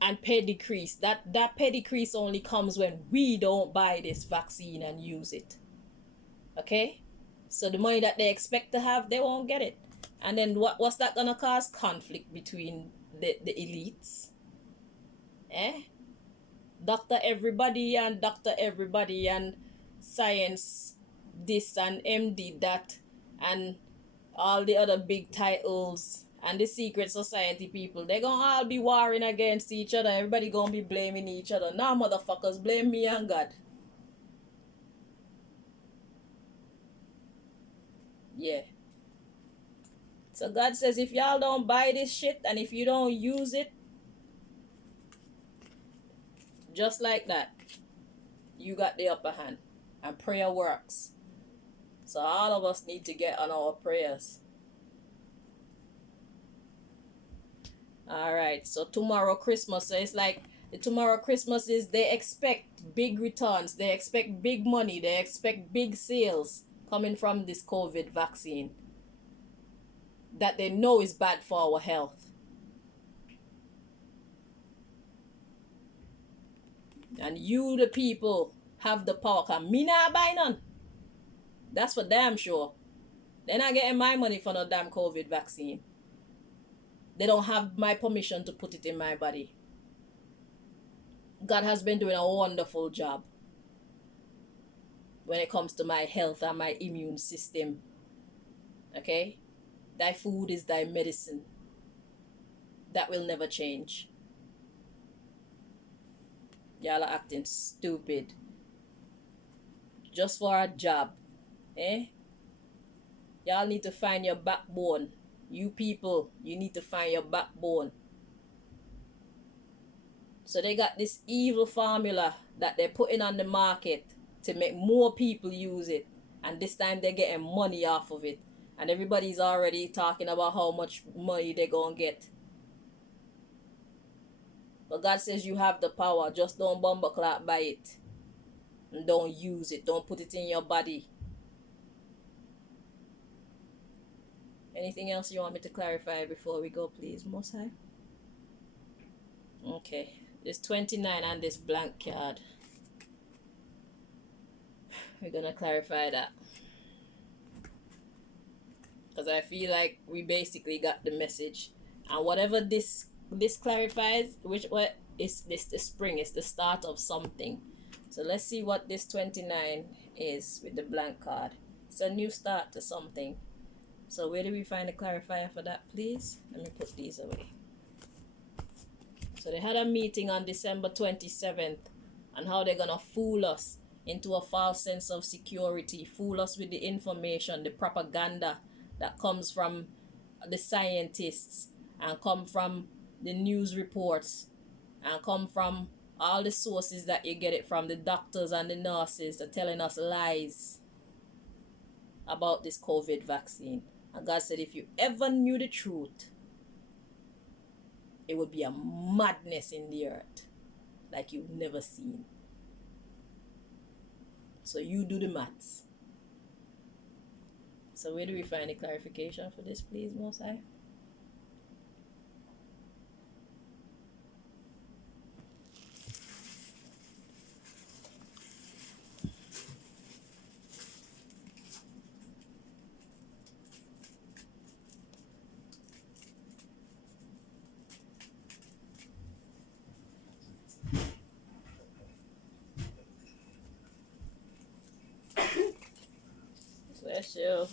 And pay decrease. That pay decrease only comes when we don't buy this vaccine and use it. Okay? So the money that they expect to have, they won't get it. And then what's that gonna cause? Conflict between the elites. Doctor everybody and science this and MD that and all the other big titles and the secret society people, they're gonna all be warring against each other. Everybody gonna be blaming each other. Now motherfuckers, blame me and God. Yeah. So God says if y'all don't buy this shit and if you don't use it, just like that, you got the upper hand. And prayer works. So all of us need to get on our prayers. Alright, so tomorrow Christmas. So it's like tomorrow Christmas is they expect big returns. They expect big money. They expect big sales coming from this COVID vaccine that they know is bad for our health. And you the people have the power. Cause me not buy none. That's for damn sure. They're not getting my money for no damn COVID vaccine. They don't have my permission to put it in my body. God has been doing a wonderful job when it comes to my health and my immune system. Okay? Thy food is thy medicine. That will never change. Y'all are acting stupid. Just for a job. Y'all need to find your backbone. You people, you need to find your backbone. So they got this evil formula that they're putting on the market to make more people use it. And this time they're getting money off of it. And everybody's already talking about how much money they're going to get. But God says you have the power. Just don't bumbleclap by it. And don't use it. Don't put it in your body. Anything else you want me to clarify before we go, please, Most High? Okay. There's 29 on this blank card. We're going to clarify that. Because I feel like we basically got the message. And whatever this clarifies, what is this the spring? It's the start of something. So let's see what this 29 is with the blank card. It's a new start to something. So where do we find the clarifier for that, please? Let me put these away. So they had a meeting on December 27th on how they're going to fool us into a false sense of security, fool us with the information, the propaganda that comes from the scientists and come from the news reports and come from all the sources that you get it from. The doctors and the nurses are telling us lies about this COVID vaccine. And God said if you ever knew the truth, it would be a madness in the earth like you've never seen. So you do the maths. So where do we find the clarification for this, please, Most High? Bless you.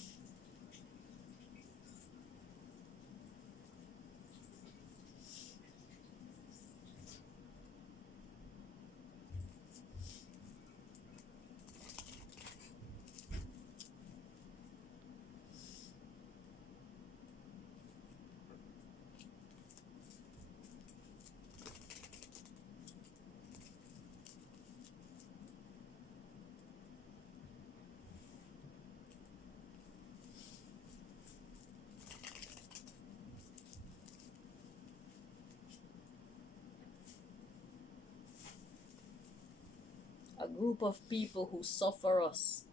a group of people who suffer us.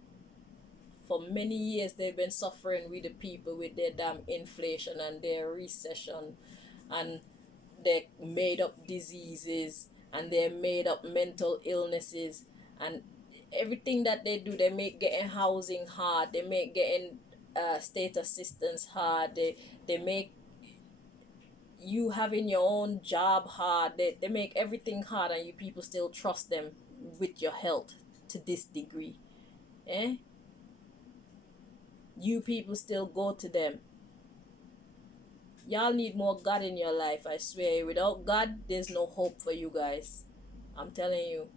For many years, they've been suffering with the people with their damn inflation and their recession and their made up diseases and their made up mental illnesses and everything that they do. They make getting housing hard. They make getting state assistance hard. They make you having your own job hard. They make everything hard, and you people still trust them with your health to this degree. Eh? You people still go to them. Y'all need more God in your life, I swear. Without God, there's no hope for you guys. I'm telling you.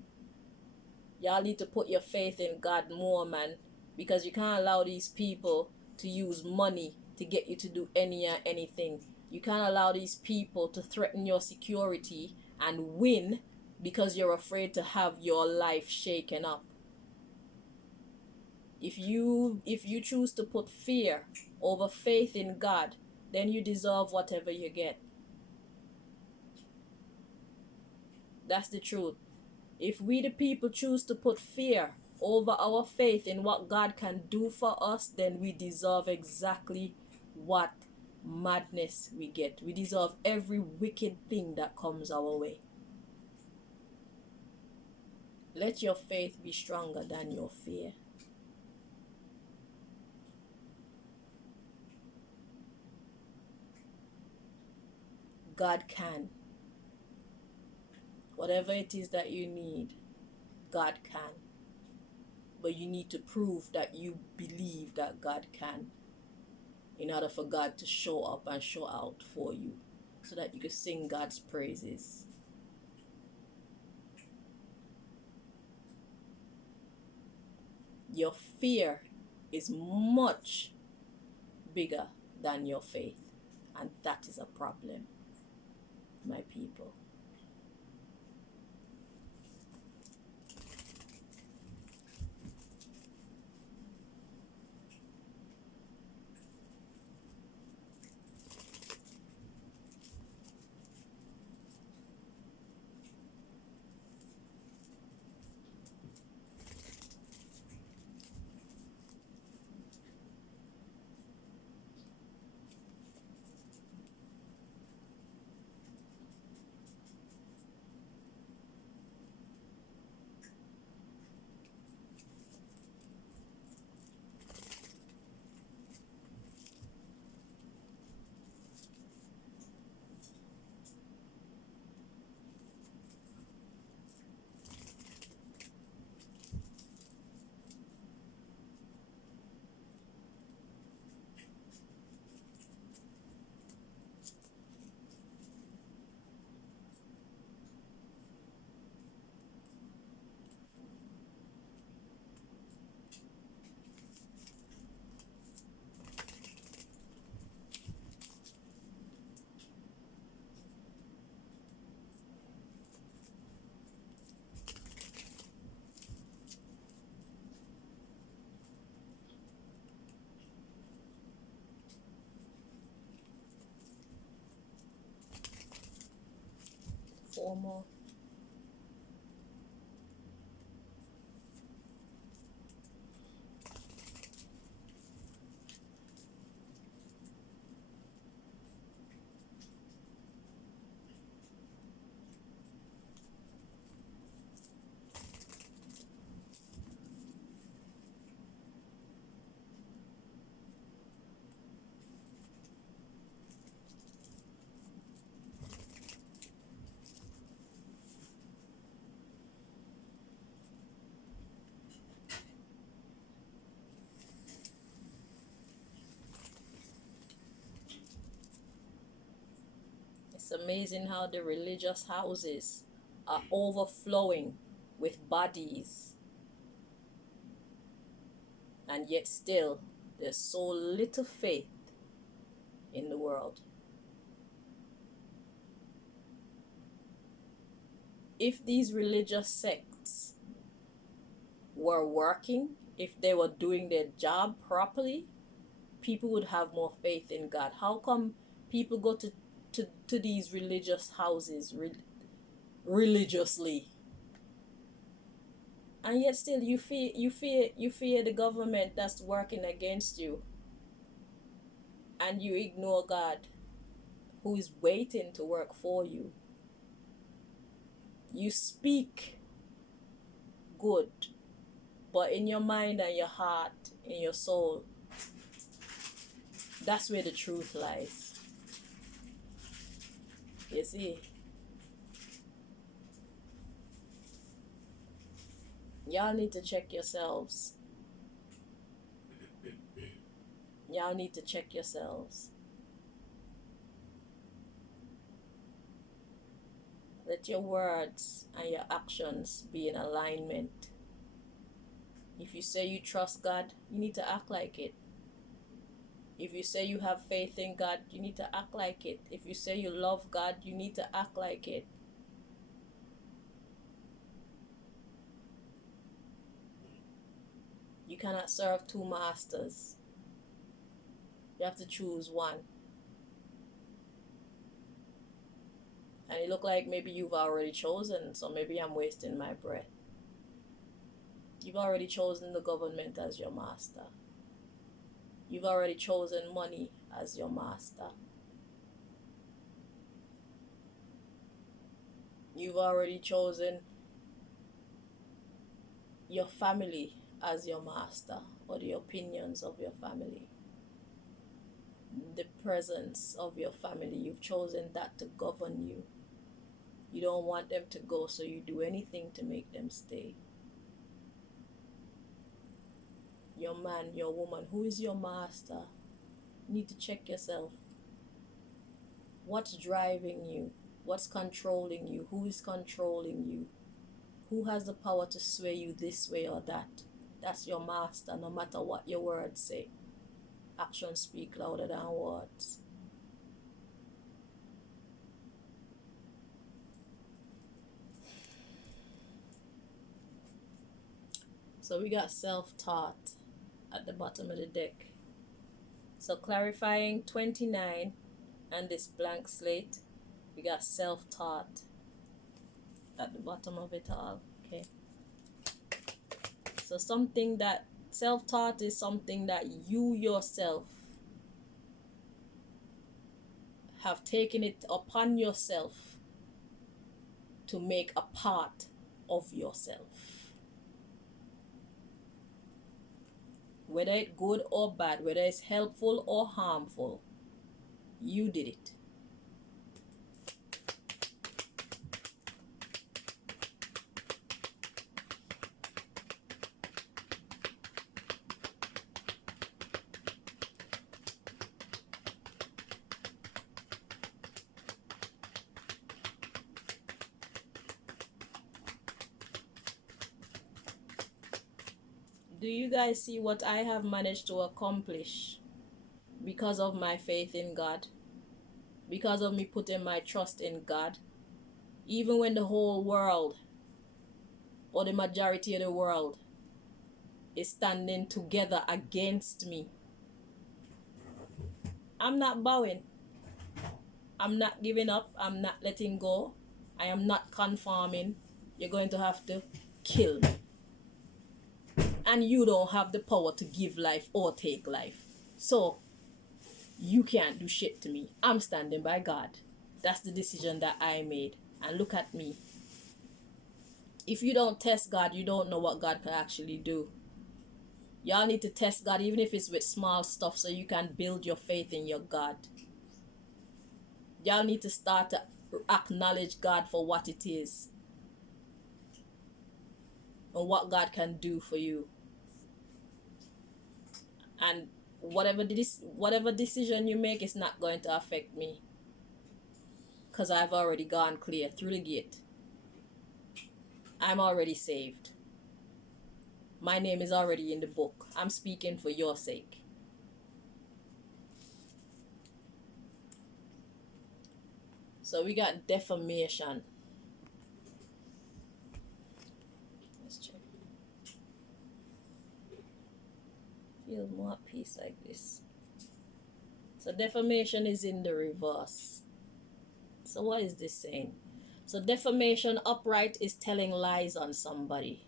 Y'all need to put your faith in God more, man. Because you can't allow these people to use money to get you to do anything. You can't allow these people to threaten your security and win because you're afraid to have your life shaken up. If you choose to put fear over faith in God, then you deserve whatever you get. That's the truth. If we the people choose to put fear over our faith in what God can do for us, then we deserve exactly what madness we get. We deserve every wicked thing that comes our way. Let your faith be stronger than your fear. God can. Whatever it is that you need, God can. But you need to prove that you believe that God can in order for God to show up and show out for you so that you can sing God's praises. Your fear is much bigger than your faith, and that is a problem, my people. Four more. It's amazing how the religious houses are overflowing with bodies, and yet still there's so little faith in the world. If these religious sects were working, if they were doing their job properly, people would have more faith in God. How come people go to these religious houses religiously? And yet still you fear the government that's working against you, and you ignore God who is waiting to work for you. You speak good, but in your mind and your heart, in your soul, that's where the truth lies. You see? Y'all need to check yourselves. Y'all need to check yourselves. Let your words and your actions be in alignment. If you say you trust God, you need to act like it. If you say you have faith in God, you need to act like it. If you say you love God, you need to act like it. You cannot serve two masters. You have to choose one. And it look like maybe you've already chosen, so maybe I'm wasting my breath. You've already chosen the government as your master. You've already chosen money as your master. You've already chosen your family as your master, or the opinions of your family, the presence of your family. You've chosen that to govern you. You don't want them to go, so you do anything to make them stay. Your man, your woman, who is your master? You need to check yourself. What's driving you? What's controlling you? Who is controlling you? Who has the power to sway you this way or that? That's your master, no matter what your words say. Actions speak louder than words. So we got self-taught at the bottom of the deck. So clarifying 29 and this blank slate, we got self-taught at the bottom of it all. Okay. So something that self-taught is something that you yourself have taken it upon yourself to make a part of yourself. Whether it's good or bad, whether it's helpful or harmful, you did it. Do you guys see what I have managed to accomplish because of my faith in God? Because of me putting my trust in God? Even when the whole world, or the majority of the world, is standing together against me, I'm not bowing. I'm not giving up. I'm not letting go. I am not conforming. You're going to have to kill me. And you don't have the power to give life or take life. So, you can't do shit to me. I'm standing by God. That's the decision that I made. And look at me. If you don't test God, you don't know what God can actually do. Y'all need to test God, even if it's with small stuff, so you can build your faith in your God. Y'all need to start to acknowledge God for what it is and what God can do for you. And whatever decision you make is not going to affect me, because I've already gone clear through the gate. I'm already saved. My name is already in the book. I'm speaking for your sake. So we got defamation. Let's check. Feel more at peace like this. So defamation is in the reverse. So what is this saying? So defamation upright is telling lies on somebody.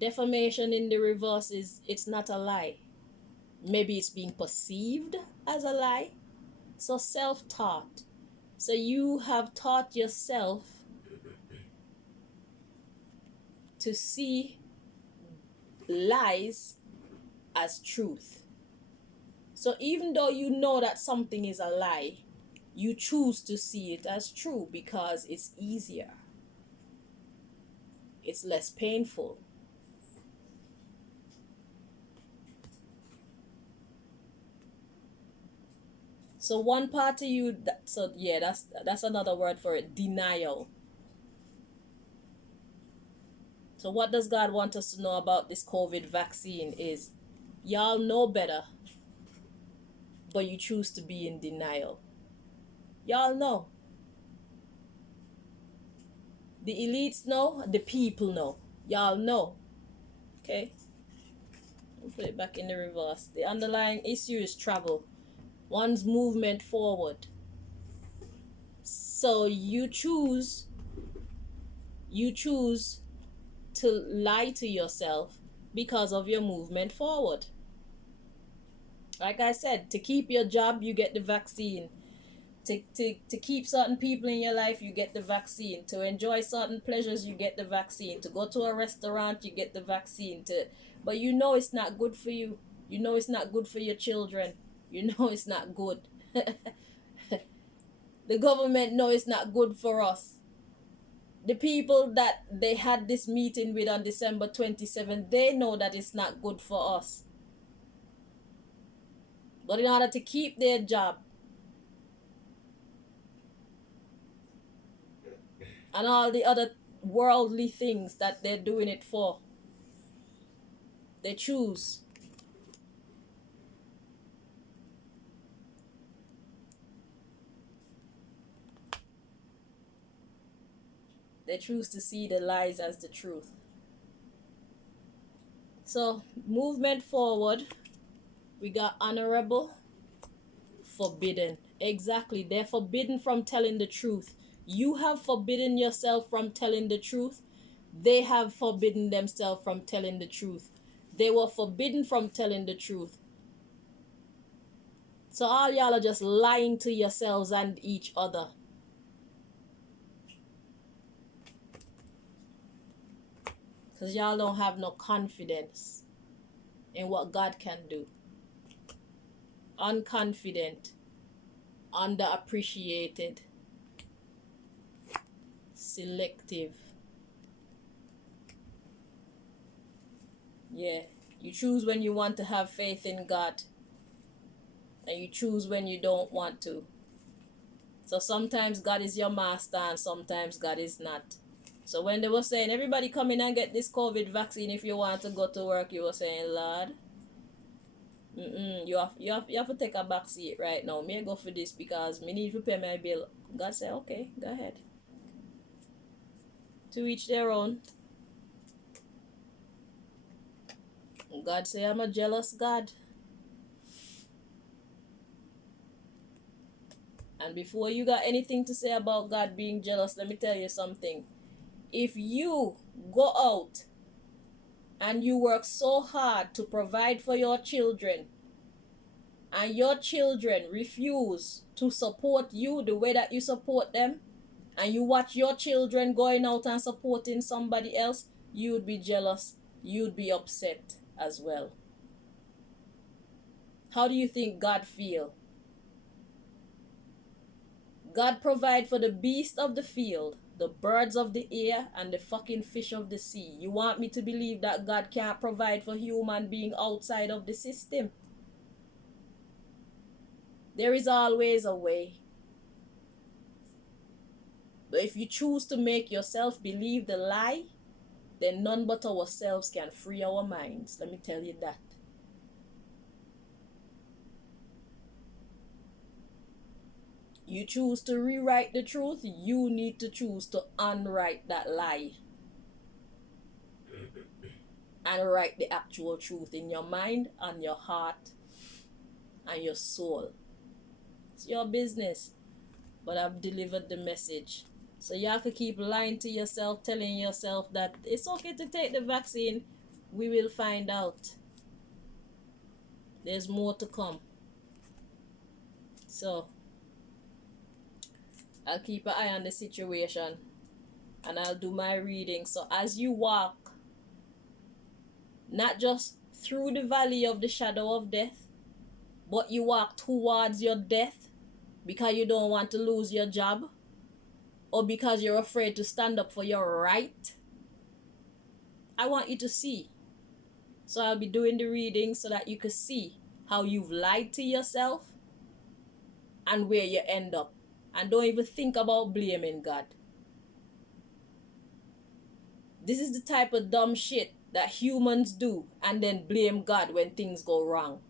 Defamation in the reverse is it's not a lie. Maybe it's being perceived as a lie. So self-taught. So you have taught yourself to see lies as truth. So even though you know that something is a lie, you choose to see it as true because it's easier. It's less painful. So one part of you, so yeah, that's another word for it, denial. So what does God want us to know about this COVID vaccine is, y'all know better, but you choose to be in denial. Y'all know. The elites know, the people know. Y'all know. Okay? I'll put it back in the reverse. The underlying issue is travel. One's movement forward. So you choose to lie to yourself because of your movement forward. Like I said, to keep your job, you get the vaccine. To keep certain people in your life, you get the vaccine. To enjoy certain pleasures, you get the vaccine. To go to a restaurant, you get the vaccine. But you know it's not good for you. You know it's not good for your children. You know it's not good. The government know it's not good for us. The people that they had this meeting with on December 27th, they know that it's not good for us. But in order to keep their job and all the other worldly things that they're doing it for, they choose. They choose to see the lies as the truth. So, movement forward, we got honorable, forbidden. Exactly, they're forbidden from telling the truth. You have forbidden yourself from telling the truth. They have forbidden themselves from telling the truth. They were forbidden from telling the truth. So all y'all are just lying to yourselves and each other. Because y'all don't have no confidence in what God can do. Unconfident, underappreciated, selective. Yeah, you choose when you want to have faith in God, and you choose when you don't want to. So sometimes God is your master and sometimes God is not. So when they were saying, everybody come in and get this COVID vaccine if you want to go to work, you were saying, Lord, you have to take a back seat right now. Me go for this because me need to pay my bill. God said, okay, go ahead. To each their own. God say, I'm a jealous God. And before you got anything to say about God being jealous, let me tell you something. If you go out and you work so hard to provide for your children, and your children refuse to support you the way that you support them, and you watch your children going out and supporting somebody else, you would be jealous. You'd be upset as well. How do you think God feel? God provide for the beast of the field, the birds of the air, and the fucking fish of the sea. You want me to believe that God can't provide for human being outside of the system? There is always a way. But if you choose to make yourself believe the lie, then none but ourselves can free our minds. Let me tell you that. You choose to rewrite the truth, you need to choose to unwrite that lie. And write the actual truth in your mind and your heart and your soul. It's your business. But I've delivered the message. So y'all could keep lying to yourself, telling yourself that it's okay to take the vaccine, We will find out. There's more to come. So I'll keep an eye on the situation and I'll do my reading. So as you walk, not just through the valley of the shadow of death, but you walk towards your death because you don't want to lose your job or because you're afraid to stand up for your right, I want you to see. So I'll be doing the reading so that you can see how you've lied to yourself and where you end up. And don't even think about blaming God. This is the type of dumb shit that humans do and then blame God when things go wrong.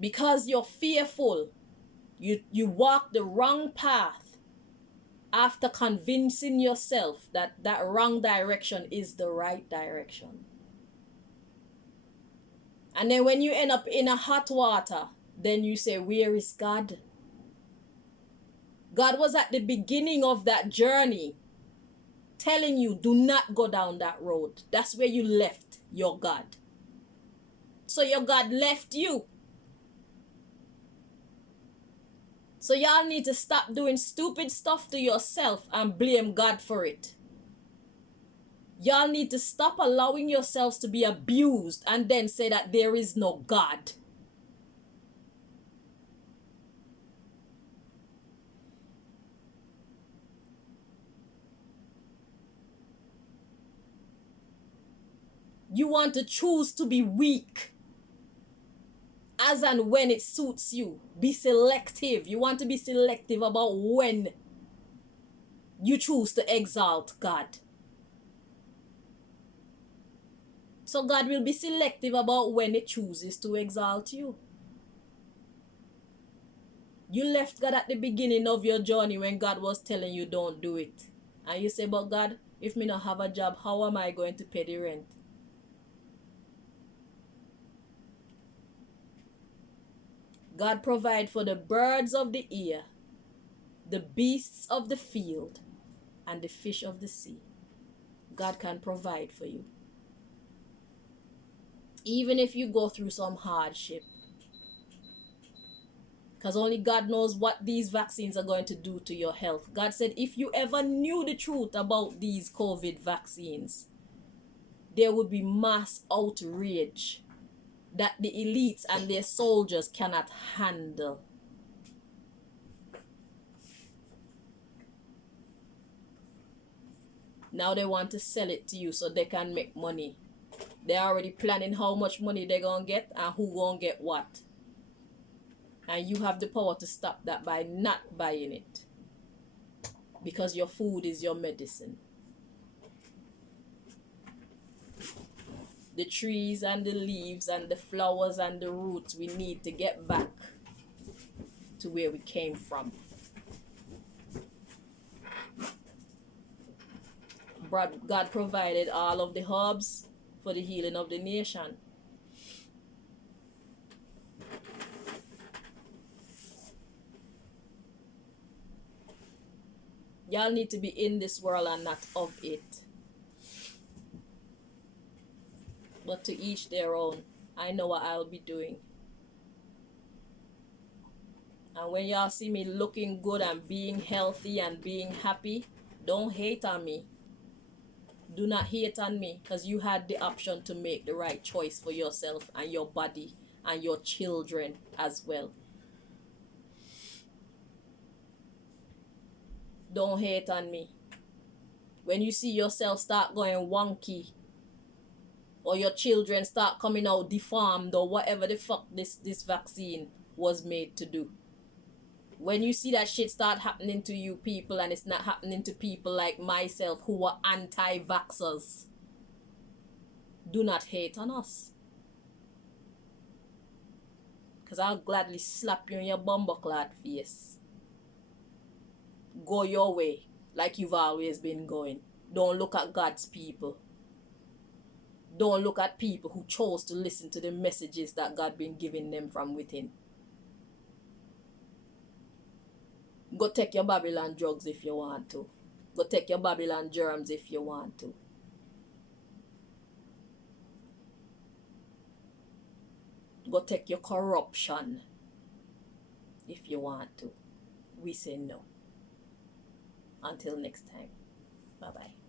Because you're fearful, you walk the wrong path after convincing yourself that that wrong direction is the right direction. And then when you end up in a hot water, then you say, where is God? God was at the beginning of that journey telling you, do not go down that road. That's where you left your God. So your God left you. So y'all need to stop doing stupid stuff to yourself and blame God for it. Y'all need to stop allowing yourselves to be abused and then say that there is no God. You want to choose to be weak as and when it suits you. Be selective. You want to be selective about when you choose to exalt God. So God will be selective about when it chooses to exalt you. You left God at the beginning of your journey when God was telling you don't do it. And you say, but God, if me not have a job, how am I going to pay the rent? God provide for the birds of the air, the beasts of the field, and the fish of the sea. God can provide for you. Even if you go through some hardship. Because only God knows what these vaccines are going to do to your health. God said if you ever knew the truth about these COVID vaccines, there would be mass outrage that the elites and their soldiers cannot handle. Now they want to sell it to you so they can make money. They're already planning how much money they're going to get and who going to get what. And you have the power to stop that by not buying it. Because your food is your medicine. The trees and the leaves and the flowers and the roots, we need to get back to where we came from. God provided all of the herbs for the healing of the nation. Y'all need to be in this world and not of it. But to each their own. I know what I'll be doing. And when y'all see me looking good and being healthy and being happy, don't hate on me. Do not hate on me, because you had the option to make the right choice for yourself and your body and your children as well. Don't hate on me. When you see yourself start going wonky, or your children start coming out deformed, or whatever the fuck this vaccine was made to do. When you see that shit start happening to you people, and it's not happening to people like myself who are anti-vaxxers, do not hate on us. Because I'll gladly slap you in your bumbleclad face. Go your way like you've always been going. Don't look at God's people. Don't look at people who chose to listen to the messages that God been giving them from within. Go take your Babylon drugs if you want to. Go take your Babylon germs if you want to. Go take your corruption if you want to. We say no. Until next time. Bye bye.